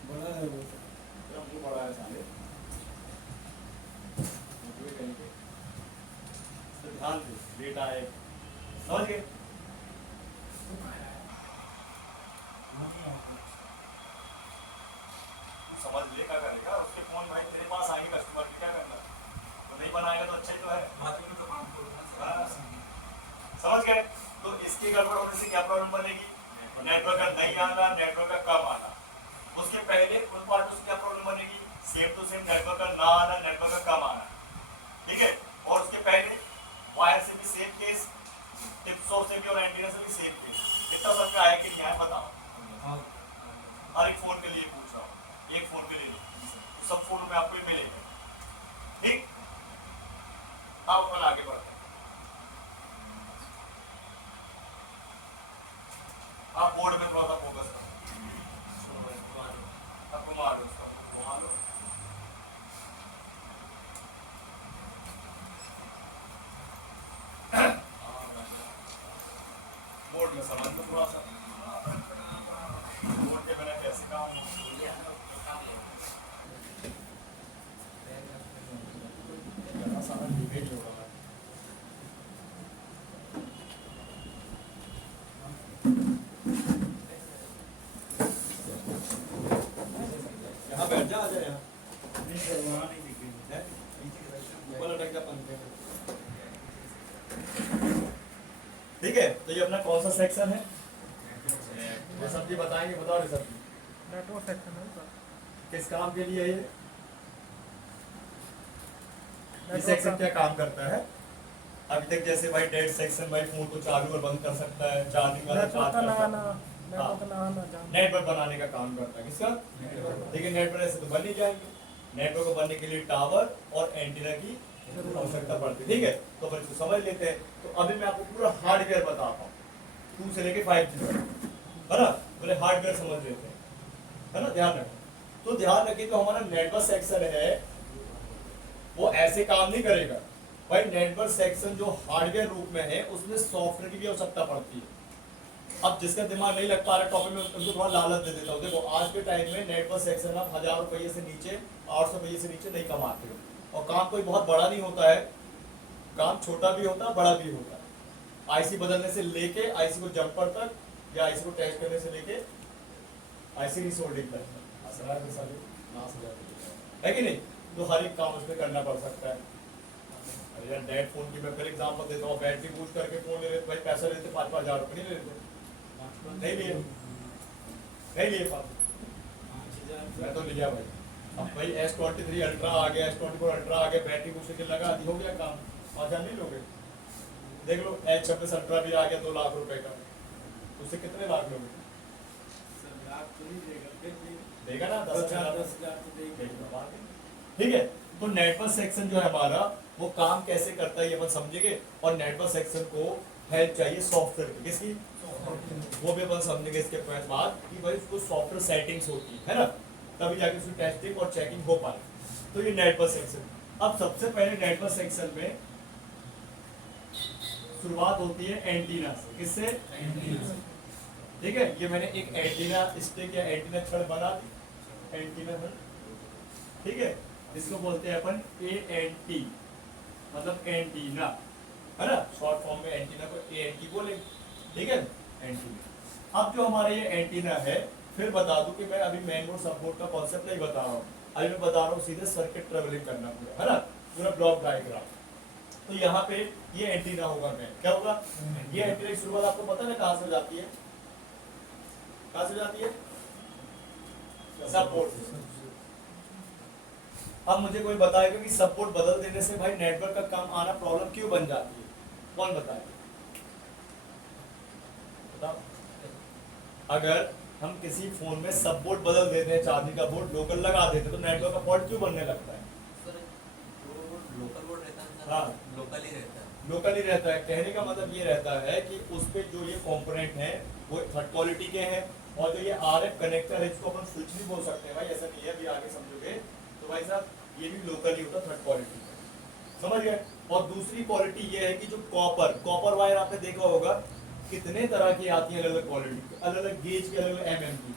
बड़ा है वो। हमको बड़ा है साले, कहीं पे तो ध्यान दे, डेटा है, समझ गए? समझ ले क्या करेगा उसके फोन भाई, तेरे पास आएंगे कस्टमर की, क्या करना? तो नहीं बनाएगा तो अच्छा ही तो है। बाकी में तो काम करो हाँ, समझ गए? तो इसकी गड़बड़ होने से क्या प्रॉब्लम बनेगी? नेटवर्क का नहीं आना, नेटवर्क का कम आना। उसके पहले उन पार्टों से क्या प्रॉब्लम बनेगी? सेम टू सेम नेटवर्क का ना आना, नेटवर्क का कम आना। ठीक है? और उसके पहले वायर से भी सेम केस, टिप सोर्स से भी और एंटीना से भी सेम केस। इतना सबका आया कि नहीं आया बताओ? हर एक फोन के लिए पूछ रहा हूँ, एक फोन के लिए नहीं। सब फोन में आपको ही मिलेगा। ठीक? अब अपन आगे बढ़ते हैं। आप बोर्ड में थोड़ा सा फोकस करो, अब घुमा लो उसको, घुमा लो। बोर्ड में समझ लो थोड़ा सा, बोर्ड के बिना कैसे काम हो? सारा डिबेट हो रहा है। यहाँ बैठ जा, आ जा यहाँ। नहीं सर, वहाँ नहीं दिखेगी। है? ऊपर लटक जा पंखे पे। ठीक है, तो ये अपना कौन सा सेक्शन है? ये सब जी बताएंगे, बताओ ये सब। नेटवर्क सेक्शन है सर। किस काम के लिए ये नेटवर्क सेक्शन का- क्या काम करता है? अभी तक जैसे भाई डेड सेक्शन भाई फोन को चालू और बंद कर सकता है, चार्जिंग वाला नेटवर्क का चार्ज कर लगाना, सकता है। नेटवर्क का लगाना जान। नेटवर्क बनाने का काम करता है। किसका? लेकिन नेटवर्क ऐसे तो बन नहीं जाएंगे। नेटवर्क को बनने के लिए टावर और एंटीना की आवश्यकता पड़ती है। ठीक है, तो अपन इसको समझ लेते हैं। तो अभी मैं आपको पूरा हार्डवेयर बताता हूँ, 2 से लेके 5G तक, है ना? पहले हार्डवेयर समझ लेते हैं, है ना? ध्यान रखें। तो ध्यान रखिए, तो हमारा नेटवर्क सेक्शन है वो ऐसे काम नहीं करेगा भाई। नेटवर्क सेक्शन जो हार्डवेयर रूप में है उसमें सॉफ्टवेयर की भी आवश्यकता पड़ती है। अब जिसका दिमाग नहीं लग पा रहा टॉपिक में, उनको थोड़ा लालच दे देता हूँ। देखो आज के टाइम में नेटवर्क सेक्शन आप 1000 रुपये से नीचे, 800 रुपये से नीचे नहीं कमाते हो। और काम कोई बहुत बड़ा नहीं होता है, काम छोटा भी होता है, बड़ा भी होता है। आईसी बदलने से लेके आईसी को जंपर तक, या आईसी को टेस्ट करने से लेके आईसी रिसोल्डिंग तक है कि नहीं? तो हर एक काम उसमें करना पड़ सकता है। अरे यार डेड फोन की मैं फिर एग्जांपल देता हूँ, बैटरी बूस्ट करके फोन ले लेते भाई, पैसा लेते 5-5 हज़ार रुपये नहीं लेते, नहीं लिए, नहीं लिए पास, मैं तो लिया भाई। अब भाई S23 अल्ट्रा आ गया, S24 अल्ट्रा आ गया, बैटरी बूस्ट के लगा दी, हो गया काम। 5,000 नहीं लोगे? देख लो H26 अल्ट्रा भी आ गया 2 लाख रुपए का, उससे कितने लाख लोगे? देगा ना 10,000 तो देगा। ठीक है। तो नेटवर्क सेक्शन जो है हमारा वो काम कैसे करता है ये अपन समझेंगे। और नेटवर्क सेक्शन को हेल्प चाहिए सॉफ्टवेयर की, किसकी? वो भी अपन समझेंगे इसके बाद कि भाई उसको सॉफ्टवेयर सेटिंग्स होती है ना, तभी जाके उसकी टेस्टिंग और चेकिंग हो पाए। तो ये नेटवर्क सेक्शन। अब सबसे पहले नेटवर्क सेक्शन में शुरुआत होती है एंटीना से। किससे? ठीक है, ये मैंने एक एंटीना स्टिक या एंटीना छड़ बना दी, एंटीना छड़, ठीक है, इसको बोलते हैं अपन ANT, मतलब एंटीना, है ना, शॉर्ट फॉर्म में एंटीना को ANT बोलेंगे, ठीक है, एंटीना। अब जो हमारा ये एंटीना है, फिर बता दूं कि मैं अभी मेन बोर्ड सब बोर्ड का कॉन्सेप्ट नहीं बता रहा हूँ, अभी मैं बता रहा हूँ सीधे सर्किट ट्रेवलिंग करना पूरा, है ना, पूरा ब्लॉक डायग्राम। तो यहाँ पे ये एंटीना होगा, मैं क्या होगा, ये एंटीना की शुरुआत आपको पता है कहाँ से जाती है, कहाँ से जाती है? सब बोर्ड से। अब मुझे कोई बताएगा कि सब बोर्ड बदल देने से भाई नेटवर्क का काम आना प्रॉब्लम क्यों बन जाती है? कौन बताएगा? बताओ। अगर हम किसी फोन में सब बोर्ड बदल देते हैं, चार्जिंग का बोर्ड लोकल लगा देते तो नेटवर्क का फॉल्ट क्यों बनने लगता है? सर जो लोकल बोर्ड रहता है हाँ। लोकल ही रहता है। लोकल ही रहता है। कहने का मतलब ये रहता है कि उस पे जो ये कंपोनेंट हैं वो थर्ड क्वालिटी के हैं, और जो ये RF कनेक्टर है इसको अपन स्विच भी बोल सकते हैं भाई, ऐसा नहीं है, अभी आगे समझोगे तो भाई साहब ये भी लोकल ही होता है, थर्ड क्वालिटी, समझ गए। और दूसरी क्वालिटी ये है कि जो कॉपर वायर आपने देखा होगा कितने तरह की आती है, अलग अलग क्वालिटी की, अलग अलग गेज की, अलग अलग MM की,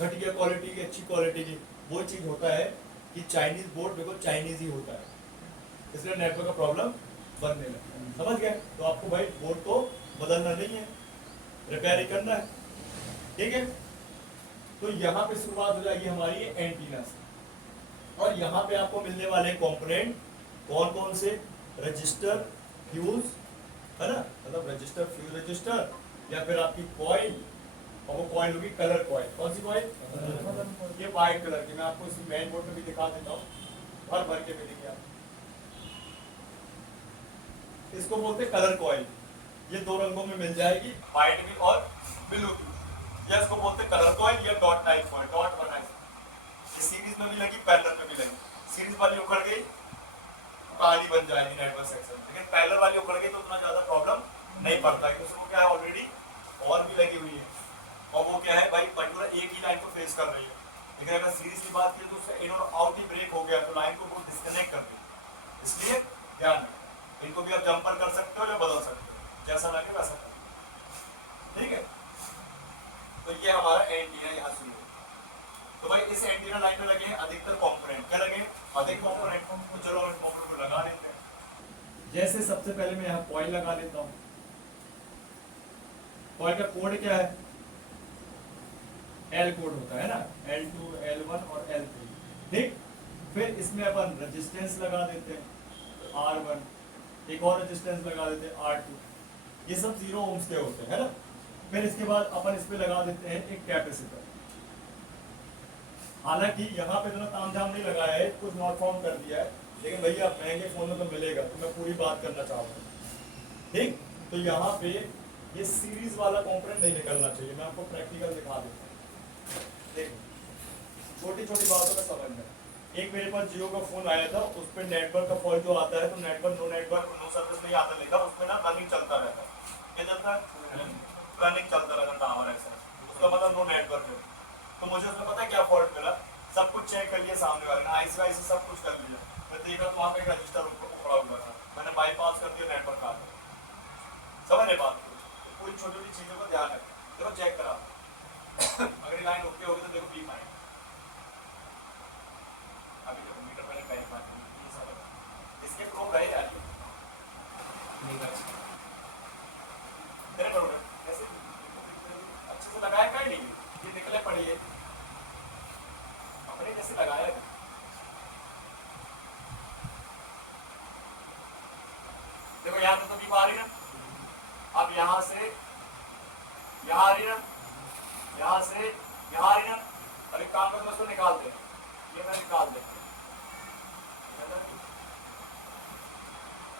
घटिया क्वालिटी की, अच्छी क्वालिटी की। वो चीज होता है कि चाइनीज बोर्ड बिल्कुल चाइनीज ही होता है, इसलिए नेटवर्क का प्रॉब्लम बनने लगता है, समझ गए। तो आपको भाई बोर्ड को बदलना नहीं है, रिपेयर ही करना है, ठीक है। तो यहाँ पे शुरुआत हो जाएगी हमारी एंटीना से, और यहाँ पे आपको मिलने वाले कंपोनेंट कौन कौन से? रजिस्टर, फ्यूज, है ना, मतलब रजिस्टर, फ्यूज रजिस्टर, या फिर आपकी कॉइल, और वो कॉइल होगी कलर कॉइल। कौन सी कॉइल? ये व्हाइट कलर की, मैं आपको इसी मेन बोर्ड में भी दिखा देता हूँ, भर के भी दिखे आप। इसको बोलते कलर कॉइल, ये दो रंगों में मिल जाएगी, व्हाइट भी और ब्लू भी, या इसको बोलते कलर कॉइल या डॉट टाइप कॉइल, डॉट बनाई, ये सीरीज में भी लगी, पैरेलल में भी लगी। सीरीज वाली उखड़ गई कहानी बन जाएगी नेटवर्क सेक्शन, लेकिन पैरेलल वाली उखड़ गई तो उतना ज्यादा प्रॉब्लम नहीं पड़ता है, उसको क्या है ऑलरेडी और भी लगी हुई है, और वो क्या है भाई पर्टिकुलर एक ही लाइन को फेस कर रही है। लेकिन अगर सीरीज की बात की तो उससे इन और आउट ही ब्रेक हो गया तो लाइन को बहुत डिस्कनेक्ट कर दी, इसलिए ध्यान रखें, इनको भी आप जंपर कर सकते हो या बदल सकते हो, जैसा लगे वैसा करें, ठीक है। तो ये हमारा एंटीना यहाँ शुरू है। तो भाई इस एंटीना लाइन में लगे हैं अधिकतर कंपोनेंट, क्या लगे? अधिक कंपोनेंट। तो चलो हम कंपोनेंट को लगा लेते हैं। जैसे सबसे पहले मैं यहाँ कॉइल लगा लेता हूँ। कॉइल का कोड क्या है? L कोड होता है ना, L2, L1 और L3, ठीक। फिर इसमें अपन रेजिस्टेंस लगा देते हैं, तो R1, एक और रेजिस्टेंस लगा देते हैं R2, ये सब 0 ओम्स के होते हैं, है ना। फिर इसके बाद अपन इस पे लगा देते हैं एक कैपेसिटर। हालांकि यहाँ पे इतना तामझाम नहीं लगाया है, कुछ नॉट फाउंड कर दिया है, लेकिन भैया महंगे फोन में तो मिलेगा, तो मैं पूरी बात करना चाहूँगा, ठीक। तो यहाँ पे ये सीरीज वाला कंपोनेंट नहीं निकलना चाहिए, मैं आपको प्रैक्टिकल दिखा देता हूँ। देखो छोटी छोटी बातों में समझना। एक मेरे पास जियो का फोन आया था, उस पर नेटवर्क का फॉल्ट जो आता है तो नेटवर्क नो सर्विस नहीं आता लिखा, उसमें ना रनिंग चलता रहता है, क्या चलता है? रनिंग चलता रहता टावर ऐसा, उसका मतलब नो नेटवर्क है। तो मुझे उसमें पता है क्या फॉल्ट मिला, सब कुछ चेक कर लिया सामने वाले ने, आईसी वाईसी सब कुछ कर लिया, मैं देखा तो वहाँ पे एक रजिस्टर उखड़ा हुआ था, मैंने बाईपास कर दिया नेटवर्क आ गया। समझ नहीं बात, कोई छोटी छोटी चीजों का ध्यान रखें, देखो चेक करा अगर ये लाइन ओके होगी तो देखो बीप आएगा, अभी देखो मीटर पहले बैक बात ये सब इसके प्रो रहे यार, नहीं कर तेरे करोगे ऐसे अच्छे से लगाया कहीं नहीं, ये निकले पड़ी है अपने जैसे लगाया है। देखो यहाँ पे तो बीप आ रही है, अब यहाँ से यहाँ आ रही है, यहाँ से यहाँ आ रही है, अब एक काम करके उसको निकाल दे, ये मैं निकाल दे,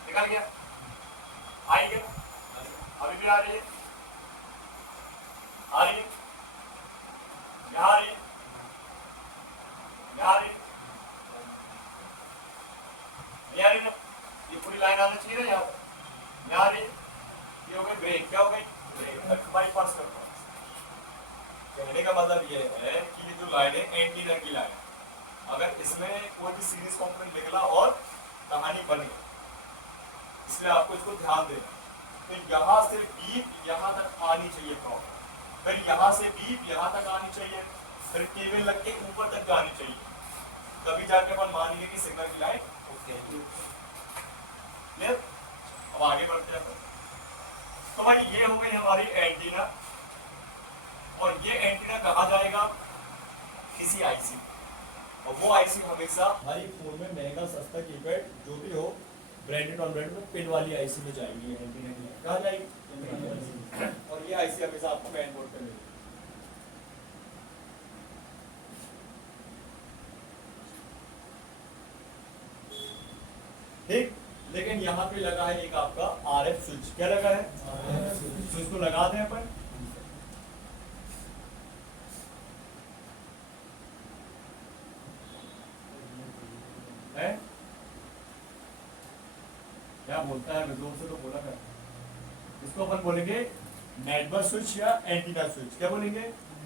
निकल गया, आई गया, अभी भी आ रही है, आ रही है, यहाँ आ रही है, यहाँ आ रही है, ये आ रही है, ये पूरी लाइन आना चाहिए ना यहाँ, यहाँ आ रही है, ये हो गई ब्रेक, क्या हो गई ब्रेक, बाईपास कर दो। कहने का मतलब ये है कि ये जो लाइन है एंटीना की लाइन, अगर इसमें कोई भी सीरीज कंपोनेंट निकला और कहानी बन गई, इसलिए आपको इसको ध्यान देना। तो यहाँ से बीप यहाँ तक आनी चाहिए प्रॉब्लम, फिर यहाँ से बीप यहाँ तक आनी चाहिए, फिर केबल लग के ऊपर तक जानी चाहिए, तभी जाके अपन मान लेंगे कि सिग्नल की लाइन ओके। क्लियर? अब आगे बढ़ते हैं। तो भाई ये हो गई हमारी एंटीना, और ये एंटीना कहाँ जाएगा? किसी आईसी, और वो आईसी हमेशा हमारी फोन में महंगा सस्ता कीपैड जो भी हो, ब्रांडेड और ब्रांडेड में पिन वाली आईसी में जाएगी ये एंटीना की। कहाँ जाएगी? और ये आईसी हमेशा आपको मेन बोर्ड पे मिलेगी। ठीक, लेकिन यहाँ पे लगा है एक आपका आरएफ स्विच। क्या लगा है? स्विच को लगा दें अपन। है क्या बोलता है? जोर से तो बोला कर। इसको अपन बोलेंगे नेटवर्क स्विच या एंटीना स्विच। क्या बोलेंगे?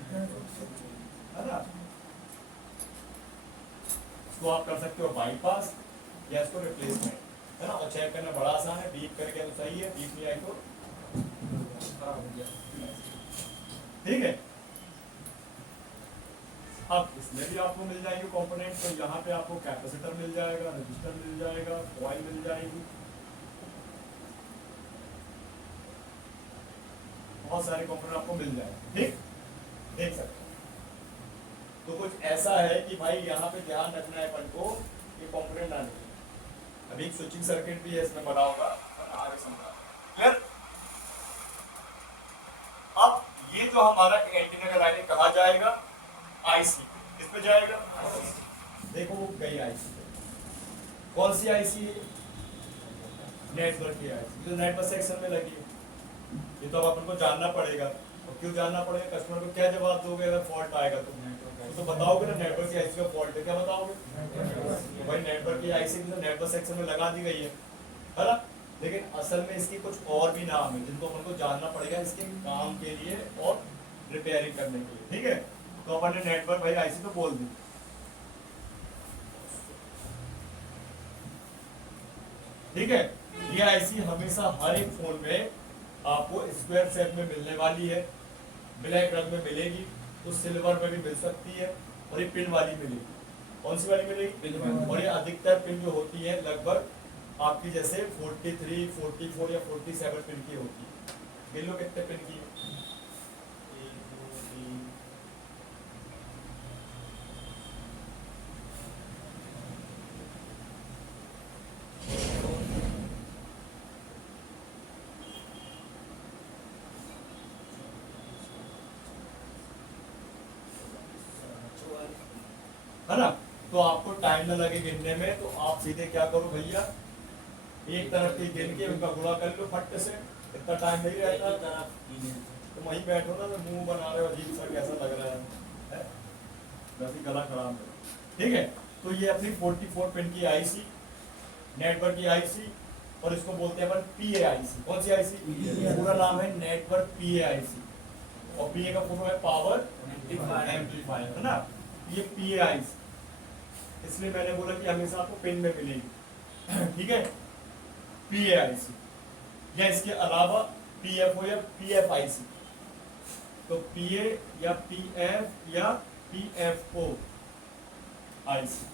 है ना? इसको आप कर सकते हो बाईपास या इसको रिप्लेसमेंट, है ना? और चेक करना बड़ा आसान है। बीप करके तो सही है, बीप नहीं आई तो खराब हो गया। ठीक है, अब इसमें भी आपको मिल जाएंगे कंपोनेंट। तो यहाँ पे आपको कैपेसिटर मिल जाएगा, रजिस्टर मिल जाएगा, कॉइल मिल जाएगी, बहुत सारे कंपोनेंट आपको मिल जाएंगे। ठीक, देख सकते हैं। तो कुछ ऐसा है कि भाई यहाँ पे ध्यान रखना है अपन को, ये कंपोनेंट आने चाहिए। अभी एक स्विचिंग सर्किट भी है इसमें बना होगा, आगे समझा। क्लियर? अब ये जो हमारा एंटीना का लाइन कहाँ जाएगा? आईसी, इस पे जाएगा। देखो वो गई आईसी, कौन सी आईसी है? नेटवर्क की आईसी, जो नेटवर्क सेक्शन में लगी है। ये तो अब अपन को जानना पड़ेगा। और क्यों जानना पड़ेगा? कस्टमर को क्या जवाब दोगे अगर फॉल्ट आएगा तो बताओगे ना नेटवर्क की आईसी का फॉल्ट है। क्या बताओगे? भाई नेटवर्क की आईसी तो नेटवर्क सेक्शन में लगा दी गई है ना? लेकिन असल में इसके कुछ और भी नाम है जिनको अपन को जानना पड़ेगा इसके काम के लिए और रिपेयरिंग करने के लिए। ठीक है, तो अपन ने नेटवर्क भाई आईसी तो बोल दी। ठीक है, ये आईसी हमेशा हर एक फोन में आपको स्क्वायर शेप में मिलने वाली है, ब्लैक रंग में मिलेगी, तो सिल्वर में भी मिल सकती है, और ये पिन वाली मिलेगी। कौन सी वाली मिलेगी? पिन वाली। और ये अधिकतर पिन जो होती है लगभग आपकी जैसे 43, 44 या 47 पिन की होती है। गिन लो कितने पिन की? 1 2 3 है ना? तो आपको टाइम न लगे गिनने में, तो आप सीधे क्या करो भैया, एक तरफ की गिन के उनका गुणा कर लो फट से, इतना टाइम नहीं रहता। तो वहीं बैठो ना, तो मुंह बना रहे हो अजीब सा, कैसा लग रहा है? वैसे गला खराब है। ठीक है, तो ये अपनी 44 पिन की आईसी, नेटवर्क की आईसी, और इसको बोलते हैं अपन पीए आईसी। कौन सी आईसी? पूरा नाम है नेटवर्क पीए आईसी, और पीए का पूरा है पावर एम्पलीफायर, है ना? ये पीए आईसी, इसलिए मैंने बोला कि हमेशा आपको पिन में मिलेगी। ठीक है, पीए आईसी, या इसके अलावा पीएफओ या पीएफ आईसी। तो पीए या पीएफ या पीएफओ आईसी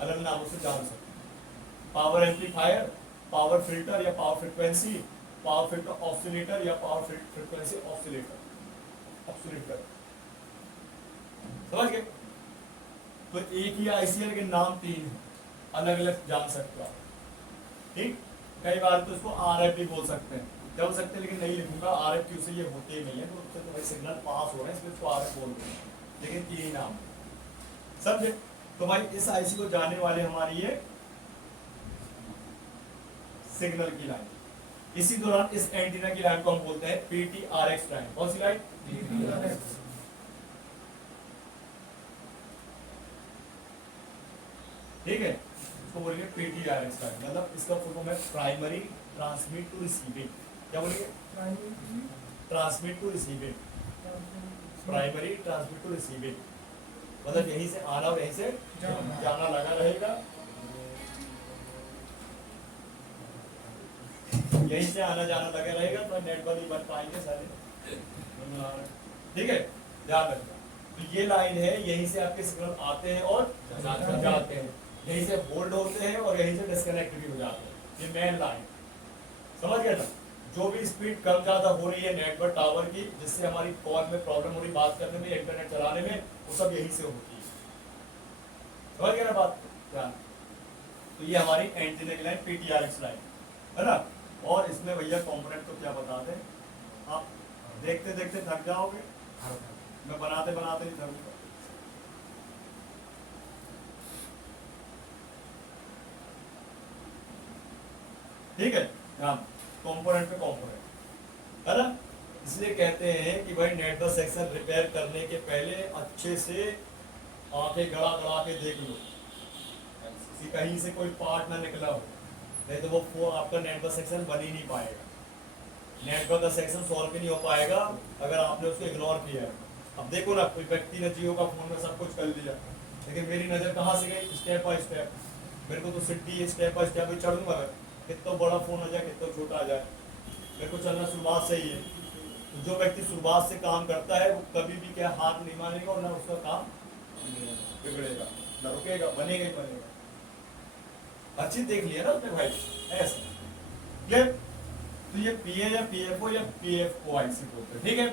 अलग नामों से जान सकते। पावर एम्पलीफायर, पावर फिल्टर या power frequency, power filter oscillator या पावर फ्रीक्वेंसी ऑसिलेटर। समझ गए? तो एक ही आईसी है लेकिन नाम 3 है, अलग अलग जान सकते हो आप। ठीक, कई बार तो इसको आरएफ भी बोल सकते हैं, क्या बोल सकते हैं, लेकिन नहीं लिखूंगा आरएफ क्यों से, ये होते ही नहीं है, तो उससे तो भाई सिग्नल पास हो रहे हैं, इसलिए इसको आरएफ बोल रहे हैं, लेकिन 3 ही नाम समझे? तो भाई इस आईसी को जाने वाले हमारी ये सिग्नल की लाइन। इसी दौरान इस एंटीना की लाइन को हम बोलते हैं पीटीआरएक्स लाइन। कौन सी लाइन? पीटीआरएक्स। ठीक है, इसको बोलेंगे पीटीआरएक्स लाइन, मतलब इसका फुल फॉर्म है प्राइमरी ट्रांसमिट टू रिसीविंग। क्या बोलेंगे? Transmit to receiving, primary transmit to receiving, मतलब यहीं से आना और यहीं से जाना लगा रहेगा। यहीं से आना जाना लगे रहेगा तो नेटवर्क नहीं बन पाएंगे सारे। ठीक है, ध्यान रखना। तो ये लाइन है, यहीं से आपके सिग्नल आते हैं और जाते हैं, यहीं से होल्ड होते हैं और यहीं से डिस्कनेक्ट भी हो जाते हैं। ये मेन लाइन, समझ गए ना? जो भी स्पीड कम ज्यादा हो रही है नेटवर्क टावर की, जिससे हमारी कॉल में प्रॉब्लम हो रही, बात करने में, इंटरनेट चलाने में, वो सब यहीं से होती है। समझ गए ना बात? क्या? तो ये हमारी एंटीना की लाइन पीटीआरएक्स लाइन है ना। और इसमें भैया कंपोनेंट तो क्या बता दें, आप देखते देखते थक जाओगे, मैं बनाते बनाते नहीं थकूंगा। ठीक है, हाँ, कंपोनेंट पे कंपोनेंट है ना। इसलिए कहते हैं कि भाई नेटवर्क सेक्शन रिपेयर करने के पहले अच्छे से आंखें गड़ा गड़ा के देख लो कि कहीं से कोई पार्ट ना निकला हो, नहीं तो वो आपका नेटवर्क सेक्शन बन ही नहीं पाएगा। नेटवर्क का सेक्शन सॉल्व भी नहीं हो पाएगा अगर आपने उसको इग्नोर किया है। अब देखो ना, कोई व्यक्ति ने जियो का फोन में सब कुछ कर लिया, लेकिन मेरी नज़र कहाँ से गई? Step by step. मेरे को तो सिटी स्टेप बाय स्टेप ही चढ़ूंगा, कितना बड़ा फोन आ जाए कितना छोटा आ जाए, मेरे को चलना शुरुआत से ही है। तो जो व्यक्ति शुरुआत से काम करता है वो कभी भी क्या हाथ नहीं मानेगा और ना उसका काम बिगड़ेगा, ना रुकेगा, बनेगा ही बनेगा। अच्छी देख लिया ना अपने भाई, ऐसा क्लियर? तो ये पीए या पीएफओ या पीएफओ आईसी बोलते हैं। ठीक है,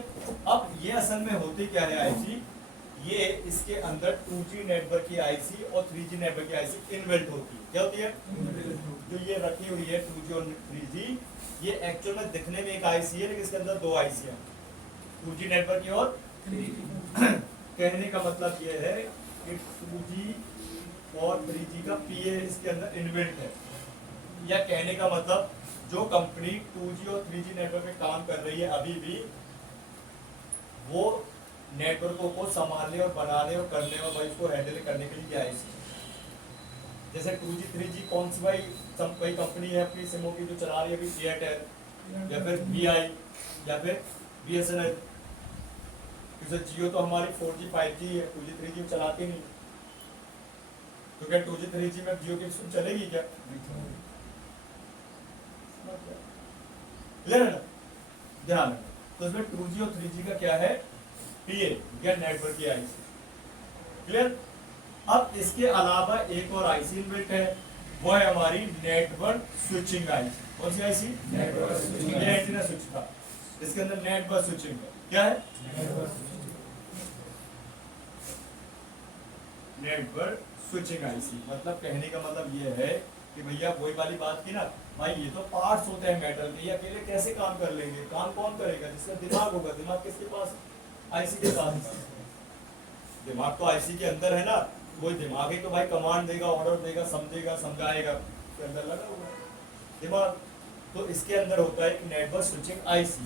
अब ये असल में होती क्या है आईसी, ये इसके अंदर 2G नेटवर्क की आईसी और 3G नेटवर्क की आईसी इनबिल्ट होती है। क्या होती है? जो ये रखी हुई है 2G और 3G, ये एक्चुअल में दिखने में एक आईसी है, लेकिन इसके अंदर दो आईसी है, 2G नेटवर्क की और 3G। कहने का मतलब ये है कि 2G और 3G का पीए इसके अंदर इनबिल्ट है, या कहने का मतलब जो कंपनी 2G और 3G नेटवर्क में काम कर रही है अभी भी, वो नेटवर्कों को संभालने और बनाने और करने और भाई उसको हैंडल करने के लिए आईसी। जैसे 2G 3G कौन सी भाई कोई कंपनी है अपनी सिमों की जो चला रही है अभी, एयरटेल या फिर VI या फिर BSNL। जैसे जियो तो हमारी 4G 5G है, 2G 3G चलाती नहीं, तो क्या 2G 3G में जियो की सिम चलेगी क्या? क्लियर है ना? ध्यान रखना। तो इसमें 2G और 3G का क्या है? पीए या नेटवर्क की आईसी। क्लियर? अब इसके अलावा एक और आईसी इनबिल्ट है, वो है हमारी नेटवर्क स्विचिंग आईसी। कौन सी आईसी? Network switching. ये एंटीना स्विच का, इसके अंदर नेटवर्क स्विचिंग है। क्या है? Network switching IC. मतलब कहने का मतलब ये है कि भैया वही वाली बात की ना भाई, ये तो पार्ट्स होते हैं मेटल के, ये अकेले कैसे काम कर लेंगे? काम कौन करेगा? जिसका दिमाग होगा। दिमाग किसके पास? आईसी के पास। दिमाग तो आईसी के अंदर है ना, कोई दिमाग ही तो भाई कमांड देगा, ऑर्डर देगा, समझेगा, समझाएगा, इसके अंदर लगा होगा दिमाग। तो इसके अंदर होता है कि नेटवर्क स्विचिंग आईसी।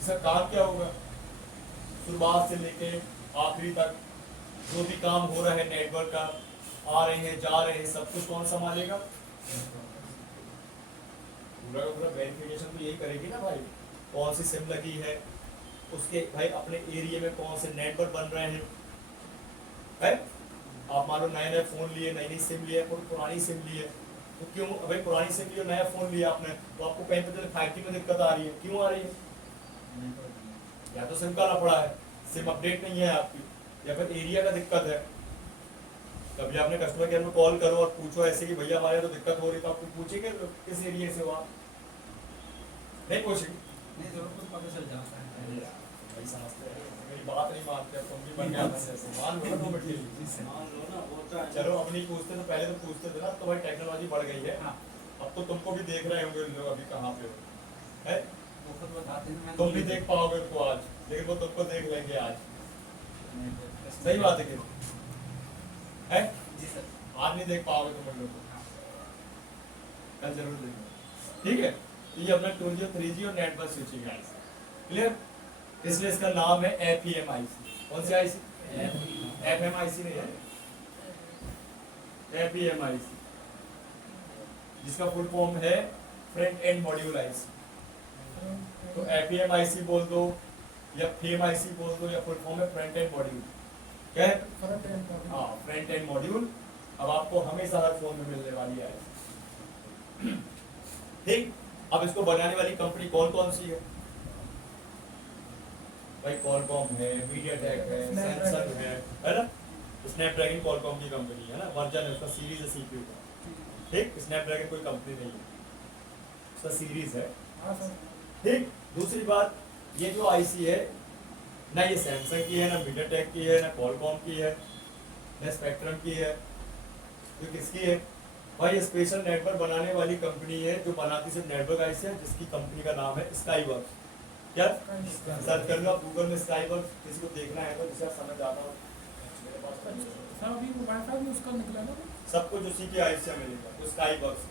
इसका काम क्या होगा? शुरुआत से लेके आखिरी तक जो भी काम हो रहा है नेटवर्क का, आ रहे हैं जा रहे हैं, सब कुछ कौन संभालेगा? पूरा का पूरा वेरिफिकेशन तो यही करेगी ना भाई, कौन सी सिम लगी है, उसके भाई अपने एरिया में कौन से नेटवर्क बन रहे हैं। है? आप मान लो नए नए फोन लिए, नई नई सिम लिए, पुरानी सिम लिए, तो क्यों भाई पुरानी सिम लिए, नया फोन लिया आपने, तो आपको कहीं पर 5G में दिक्कत आ रही है, क्यों आ रही है? या तो सिम का लफड़ा है, सिम अपडेट नहीं है आपकी, या फिर एरिया का दिक्कत है। कभी आपने कस्टमर केयर में कॉल करो और पूछो ऐसे कि भैया हमारे तो दिक्कत हो रही, तो आपको पूछेंगे किस एरिया से हो आप? नहीं पूछेंगे, नहीं तो कुछ पता चल जाता है। भाई समझते हैं, मेरी बात नहीं मानते, तुम भी बन गया ऐसे मान लो ना 2 मिनट के लिए। मान लो ना, वो तो है। चलो अब नहीं पूछते, तो पहले तो पूछते थे ना, तो भाई टेक्नोलॉजी बढ़ गई है। हाँ। अब तो तुमको भी देख रहे होंगे लोग अभी कहाँ पे हो, है? वो खुद बताते हैं। तुम भी देख पाओगे उनको आज, लेकिन वो तुमको देख लेंगे आज। सही बात है कि है? जी सर। आज नहीं देख पाओगे तुम लोग को, कल जरूर देखेंगे। ठीक है, तो ये अपना 2G और 3G और नेटवर्क स्विचिंग आईसी। क्लियर? इसलिए इसका नाम है एफईएम आईसी। कौन सी आईसी? एफएम आईसी नहीं है, एफईएम आईसी, जिसका फुल फॉर्म है फ्रंट एंड मॉड्यूल आईसी। तो एफईएम आईसी बोल दो या फेम आईसी बोल दो, या फुल फॉर्म है फ्रंट एंड मॉड्यूल। क्या है? हाँ, फ्रंट एंड मॉड्यूल। अब आपको हमेशा हर फोन में मिलने वाली है। ठीक, अब इसको बनाने वाली कंपनी कौन कौन सी है भाई? कॉलकॉम है, मीडियाटेक है, सैमसंग है ना? स्नैपड्रैगन कॉलकॉम की कंपनी है ना, वर्जन है उसका, सीरीज है सीपीयू का। ठीक, स्नैपड्रैगन कोई कंपनी नहीं है, उसका सीरीज है। हाँ सर। ठीक, दूसरी बात, ये जो आईसी है ना, ये सैमसंग की है, ना मीडियाटेक की है, ना कॉलकॉम की है, ना स्पेक्ट्रम की है, तो किसकी है भाई? स्पेशल नेटवर्क बनाने वाली कंपनी है जो बनाती सिर्फ नेटवर्क आईसी है, जिसकी कंपनी का नाम है स्काईवर्क्स। क्या सर्च कर लो आप गूगल में स्काईवर्क्स, किसी को देखना है तो जिसे आप समझ आता हो। मेरे पास सर अभी वो वाईफाई भी उसका निकला ना? सब कुछ उसी की आईसी से मिलेगा, तो स्काईवर्क्स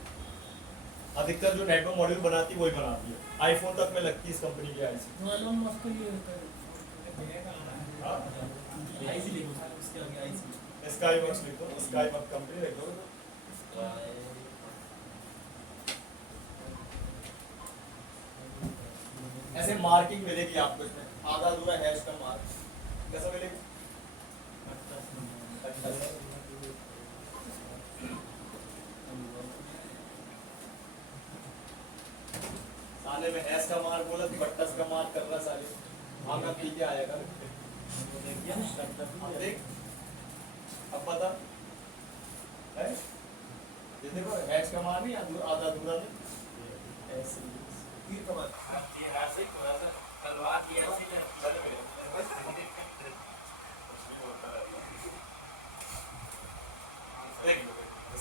अधिकतर जो नेटवर्क मॉड्यूल बनाती है वही बनाती है, आईफोन तक में लगती है इस कंपनी की आईसी। जो एलोन मस्क के लिए आईसी लिखो सर, उसके आगे आईसी। स्काईवर्क्स लिखो, स्काईवर्क्स कंपनी लिख दो। ऐसे मार्किंग मिलेगी आपको इसमें, आधा अधूरा हैश का मार्क कैसा मिलेगा? साले में हैश का मार्क बोला तो बट्टस का मार्क कर रहा साले, आना पी के आएगा। अब देख, अब पता है, ये देखो हैश का मार्क नहीं, आधा अधूरा नहीं, ऐसे तीर का मार्क। ये ऐसे थोड़ा सा तलवार की ऐसी है, चल मेरे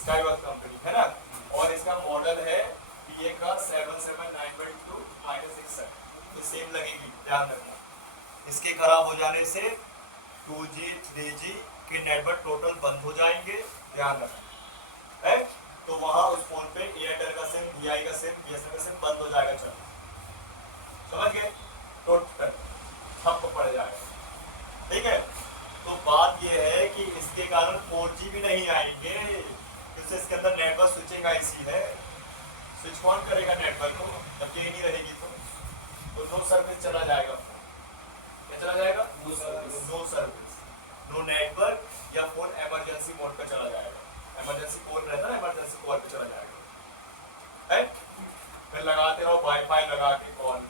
स्काईवर्क्स कंपनी है ना, और इसका मॉडल है पीए का 7792 -6, तो सेम लगेगी, ध्यान रखना। इसके खराब हो जाने से 2G 3G के नेटवर्क टोटल बंद हो जाएंगे, ध्यान रखना है। तो वहां उस फोन पे एयरटेल का सिम, वीआई का सिम, बीएसएनएल का सिम बंद हो जाएगा, चलो समझ गए? टोटल ठप पड़ जाएगा, ठीक है। तो बात यह है कि इसके कारण 4G भी नहीं आएंगे, क्योंकि इसके अंदर नेटवर्क स्विचिंग आईसी है। स्विच कौन करेगा नेटवर्क को जब ये नहीं रहेगी? तो नो सर्विस चला जाएगा, क्या चला जाएगा? नो सर्विस, नो नेटवर्क, या फोन इमरजेंसी मोड पे चला जाएगा। इमरजेंसी कॉल रहता है, इमरजेंसी कॉल पे चला जाएगा, है? फिर लगाते रहो वाईफाई लगा के कॉल,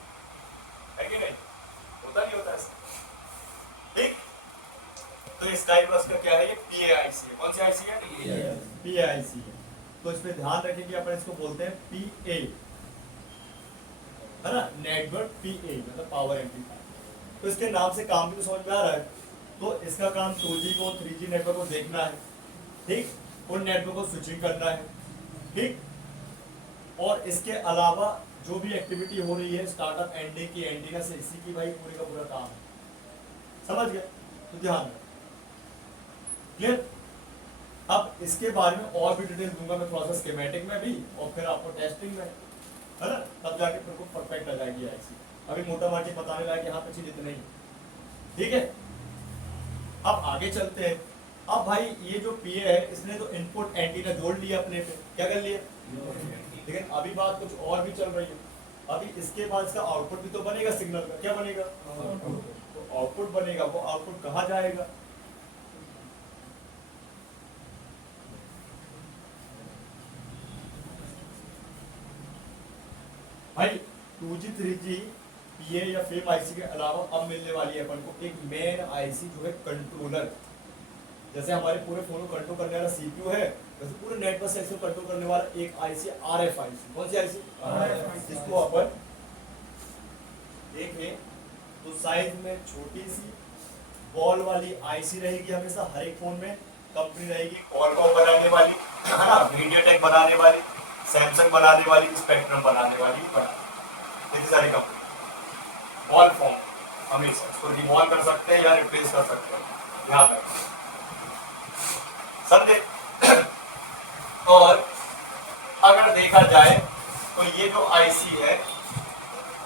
है कि नहीं? होता नहीं होता ऐसा, ठीक। तो स्काईवर्क्स का क्या है? ये पीएआईसी है। कौन सी आईसी है? पीएआईसी है। तो इस पे ध्यान रखेंगे, अपन इसको बोलते हैं पीए, है ना, नेटवर्क पीए मतलब पावर एम्पलीफायर। तो इसके नाम से काम भी तो समझ में आ रहा है। तो इसका काम 2G को 3G नेटवर्क को देखना है, ठीक, उन नेटवर्क को स्विचिंग करना है, ठीक। और इसके अलावा जो भी एक्टिविटी हो रही है स्टार्टअप एंडिंग की, एंटीना से, इसी की भाई पूरे का पूरा काम है, समझ गए? तो ध्यान रखो, क्लियर? अब इसके बारे में और भी डिटेल दूंगा मैं, थोड़ा सा स्कीमेटिक में भी और फिर आपको टेस्टिंग में, है ना, तब जाके फिर को परफेक्ट आ जाएगी आईसी। अभी मोटा माटी बताने लायक यहाँ पे चीज इतनी ही, ठीक है। अब आगे चलते हैं। अब भाई ये जो पीए है, इसने तो इनपुट एंटीना जोड़ लिया अपने पे, क्या कर लिया? लेकिन अभी बात कुछ और भी चल रही है। अभी इसके बाद इसका आउटपुट भी तो बनेगा सिग्नल का, क्या बनेगा? तो आउटपुट बनेगा, वो आउटपुट कहाँ जाएगा? भाई 2G 3G पीए या फेम आईसी के अलावा अब मिलने वाली है अपन को एक मेन आईसी जो है कंट्रोलर। जैसे हमारे पूरे फोन को कंट्रोल करने वाला सीपीयू है, वैसे पूरे नेटवर्क सेक्शन को कंट्रोल करने वाला एक आईसी आरएफ आईसी। कौन सी आईसी? जिसको अपन देखें तो साइज में छोटी सी बॉल वाली आईसी रहेगी हमेशा हर एक फोन में। कंपनी रहेगी क्वालकॉम बनाने वाली, है ना, मीडियाटेक बनाने वाली, सैमसंग बनाने वाली, स्पेक्ट्रम बनाने वाली, इतनी सारी कंपनी बॉल फॉर्म हमेशा इसको रिवॉल्व कर सकते हैं या रिप्लेस कर सकते हैं, ध्यान रखें, समझे? और अगर देखा जाए तो ये जो आईसी है,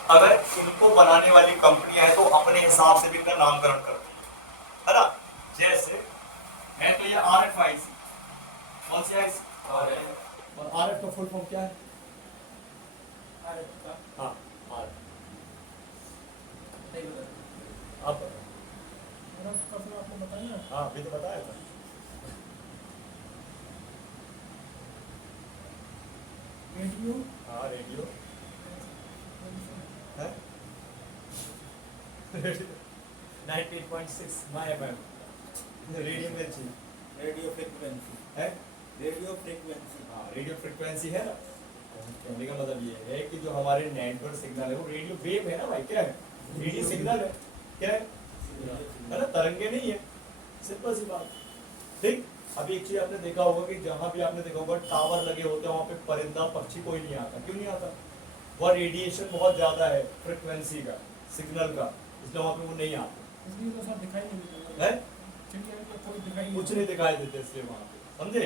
अगर इनको बनाने वाली कंपनियां हैं तो अपने हिसाब से भी इनका नामकरण करती है ना। जैसे है तो ये आरएफ आईसी, कौन सी आईसी? आरएफ। और आरएफ का फुल फॉर्म क्या है? आरएफ का, हाँ आरएफ, नहीं बता, आप आपको बताइए। हाँ अभी तो बताया था। रेडियो, हाँ रेडियो, 19.6 माय एफएम रेडियो मिर्ची रेडियो फ्रीक्वेंसी, है। Radio frequency. हाँ रेडियो फ्रिक्वेंसी है ना। कहने का मतलब ये है कि जो हमारे नेटवर्क सिग्नल है वो रेडियो वेव है ना भाई, क्या है रेडियो सिग्नल है, क्या है ना, तरंगे नहीं है, सिंपल सी बात। ठीक, अभी एक चीज आपने देखा होगा कि जहां भी आपने देखा होगा टावर लगे होते हैं वहां पे परिंदा पक्षी कोई नहीं आता, क्यों नहीं आता? वह रेडिएशन बहुत ज्यादा है फ्रिक्वेंसी का, सिग्नल का, इसलिए वहां पे वो नहीं आते इसलिए तो सब दिखाई नहीं देता है, चिड़िया को कोई दिखाई कुछ नहीं दिखाई देते इसलिए वहां पे, समझे?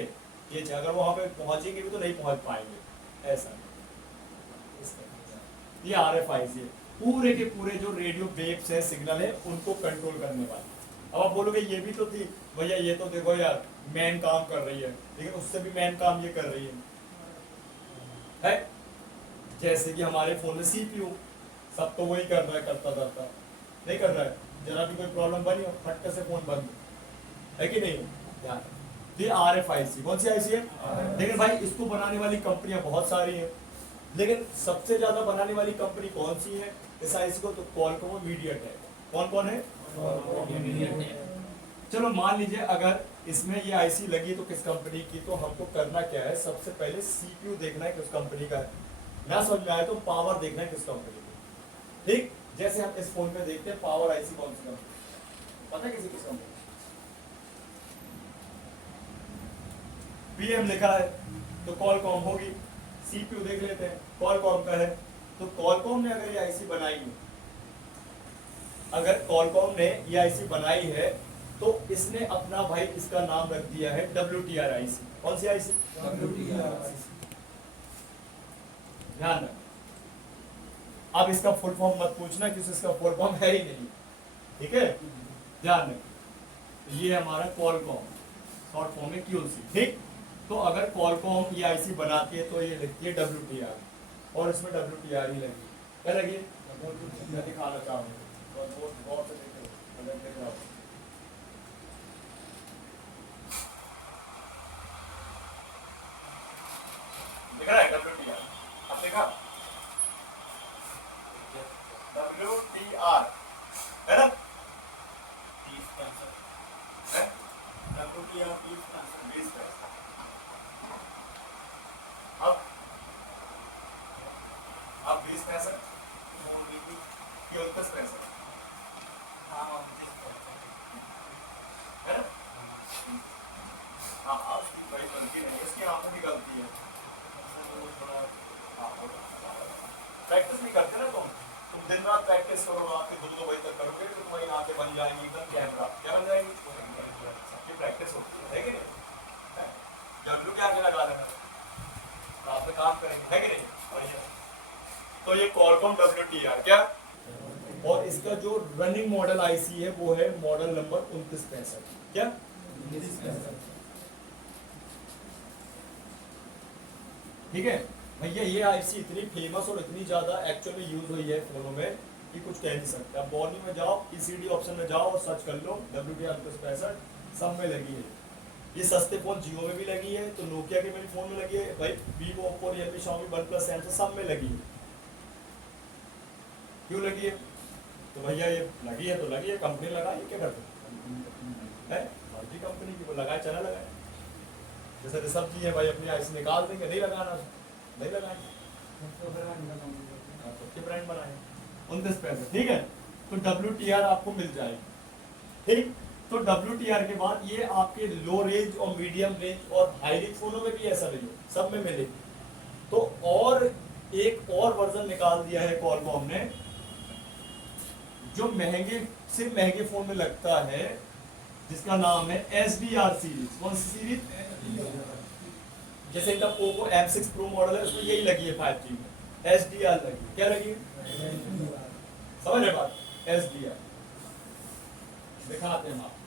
ये चीज़, अगर वहां पे पहुंचेंगे भी तो नहीं पहुंच पाएंगे, ऐसा इस तरह से। ये RFIC है, पूरे के पूरे जो रेडियो वेव्स है, सिग्नल है, उनको कंट्रोल करने वाले। अब आप बोलोगे ये भी तो थी भैया, ये तो देखो यार मैन काम कर रही है, लेकिन उससे भी मैन काम ये कर रही है? जैसे कि हमारे फोन में CPU, सब तो वही कर रहा है, करता नहीं कर रहा है, जरा भी कोई प्रॉब्लम बनी हो फटके से फोन बंद है कि नहीं यार। ये RFIC कौन सी IC है? लेकिन भाई इसको बनाने वाली कंपनियां बहुत सारी हैं, लेकिन सबसे ज्यादा बनाने वाली कंपनी कौन सी है इस IC को? तो Qualcomm और MediaTek। कौन कौन है? चलो मान लीजिए अगर इसमें ये IC लगी तो किस कंपनी की, तो हमको करना क्या है, सबसे पहले CPU देखना है किस कंपनी का है, ना समझ में आए तो पावर देखना है किस कंपनी का। ठीक, जैसे हम इस फोन में देखते हैं पावर IC कौन सी कंपनी, पता है किसी किस कंपनी? PM लिखा है तो Qualcomm होगी। CPU देख लेते हैं, Qualcomm का है, तो Qualcomm ने अगर ये IC बनाई है, अगर Qualcomm ने ये IC बनाई है तो इसने अपना भाई इसका नाम रख दिया है WTR IC। कौन सी IC? WTR IC। ध्यान रख, अब इसका फुल फॉर्म मत पूछना क्योंकि इसका फुल फॉर्म है ही नहीं, ठीक है? ध्यान रख, ये हमारा Qualcomm, शॉर्ट फॉर्म में QC। ठीक, तो अगर Qualcomm ये IC बनाती है तो ये लिखती है WTR, और इसमें WTR ही लगी, क्या लगी? मैं दिखाना चाहूँगा, गौर से देखो, अगर देख रहा हूँ दिख रहा है WTR, अब देखा WTR है ना? 30 पैसा, है? WTR 30 पैसा। 20 पैसा। अब 20 पैसा ये 29 पैसा है ना? हाँ, उसकी बड़ी गलती नहीं है, इसकी आंखों की गलती है। प्रैक्टिस नहीं करते ना तुम दिन रात प्रैक्टिस करो, रात के 2-2 बजे तक करोगे तो तुम्हारी आंखें बन जाएंगी एकदम कैमरा, क्या बन जाएंगी? सबकी प्रैक्टिस होती है कि नहीं? जरूर क्या आगे लगा लेना, रात में काम करेंगे, है कि नहीं? बढ़िया। तो ये Qualcomm WTR क्या, और इसका जो रनिंग मॉडल IC है वो है मॉडल नंबर 2965। क्या? 2965। ठीक है भैया, ये IC इतनी फेमस और इतनी ज्यादा एक्चुअल में यूज हुई है फोनों में कि कुछ कह नहीं सकते। अब मॉर्निंग में जाओ, ECD ऑप्शन में जाओ और सर्च कर लो WTR 2965, सब में लगी है। ये सस्ते फोन जियो में भी लगी है, तो नोकिया के मेरे फोन में लगी है भाई, Vivo, Oppo, Realme, Xiaomi, OnePlus, Samsung सब में लगी है। क्यों लगी है? तो भैया ये लगी है तो लगी है, कंपनी लगाई, क्या करते है? मर्जी कंपनी की, वो लगाए चला लगाए। जैसे ऋषभ जी है भाई, अपनी IC निकाल देंगे, नहीं लगाना, नहीं लगाएंगे, सबके ब्रांड बनाए 29 पैसे। ठीक है, तो WTR आपको मिल जाएगी। ठीक, तो WTR के बाद ये आपके लो रेंज और मीडियम रेंज और हाई रेंज फोनों में भी ऐसा नहीं हो, सब में मिलेगी। तो और एक और वर्जन निकाल दिया है Qualcomm ने, जो महंगे से महंगे फोन में लगता है, जिसका नाम है SDR सीरीज। कौन सी सीरीज? जैसे इनका पोको M6 Pro मॉडल है, उसमें यही लगी है 5G में, SDR लगी। क्या लगी? समझ रहे बात? SDR दिखाते हैं हम आपको।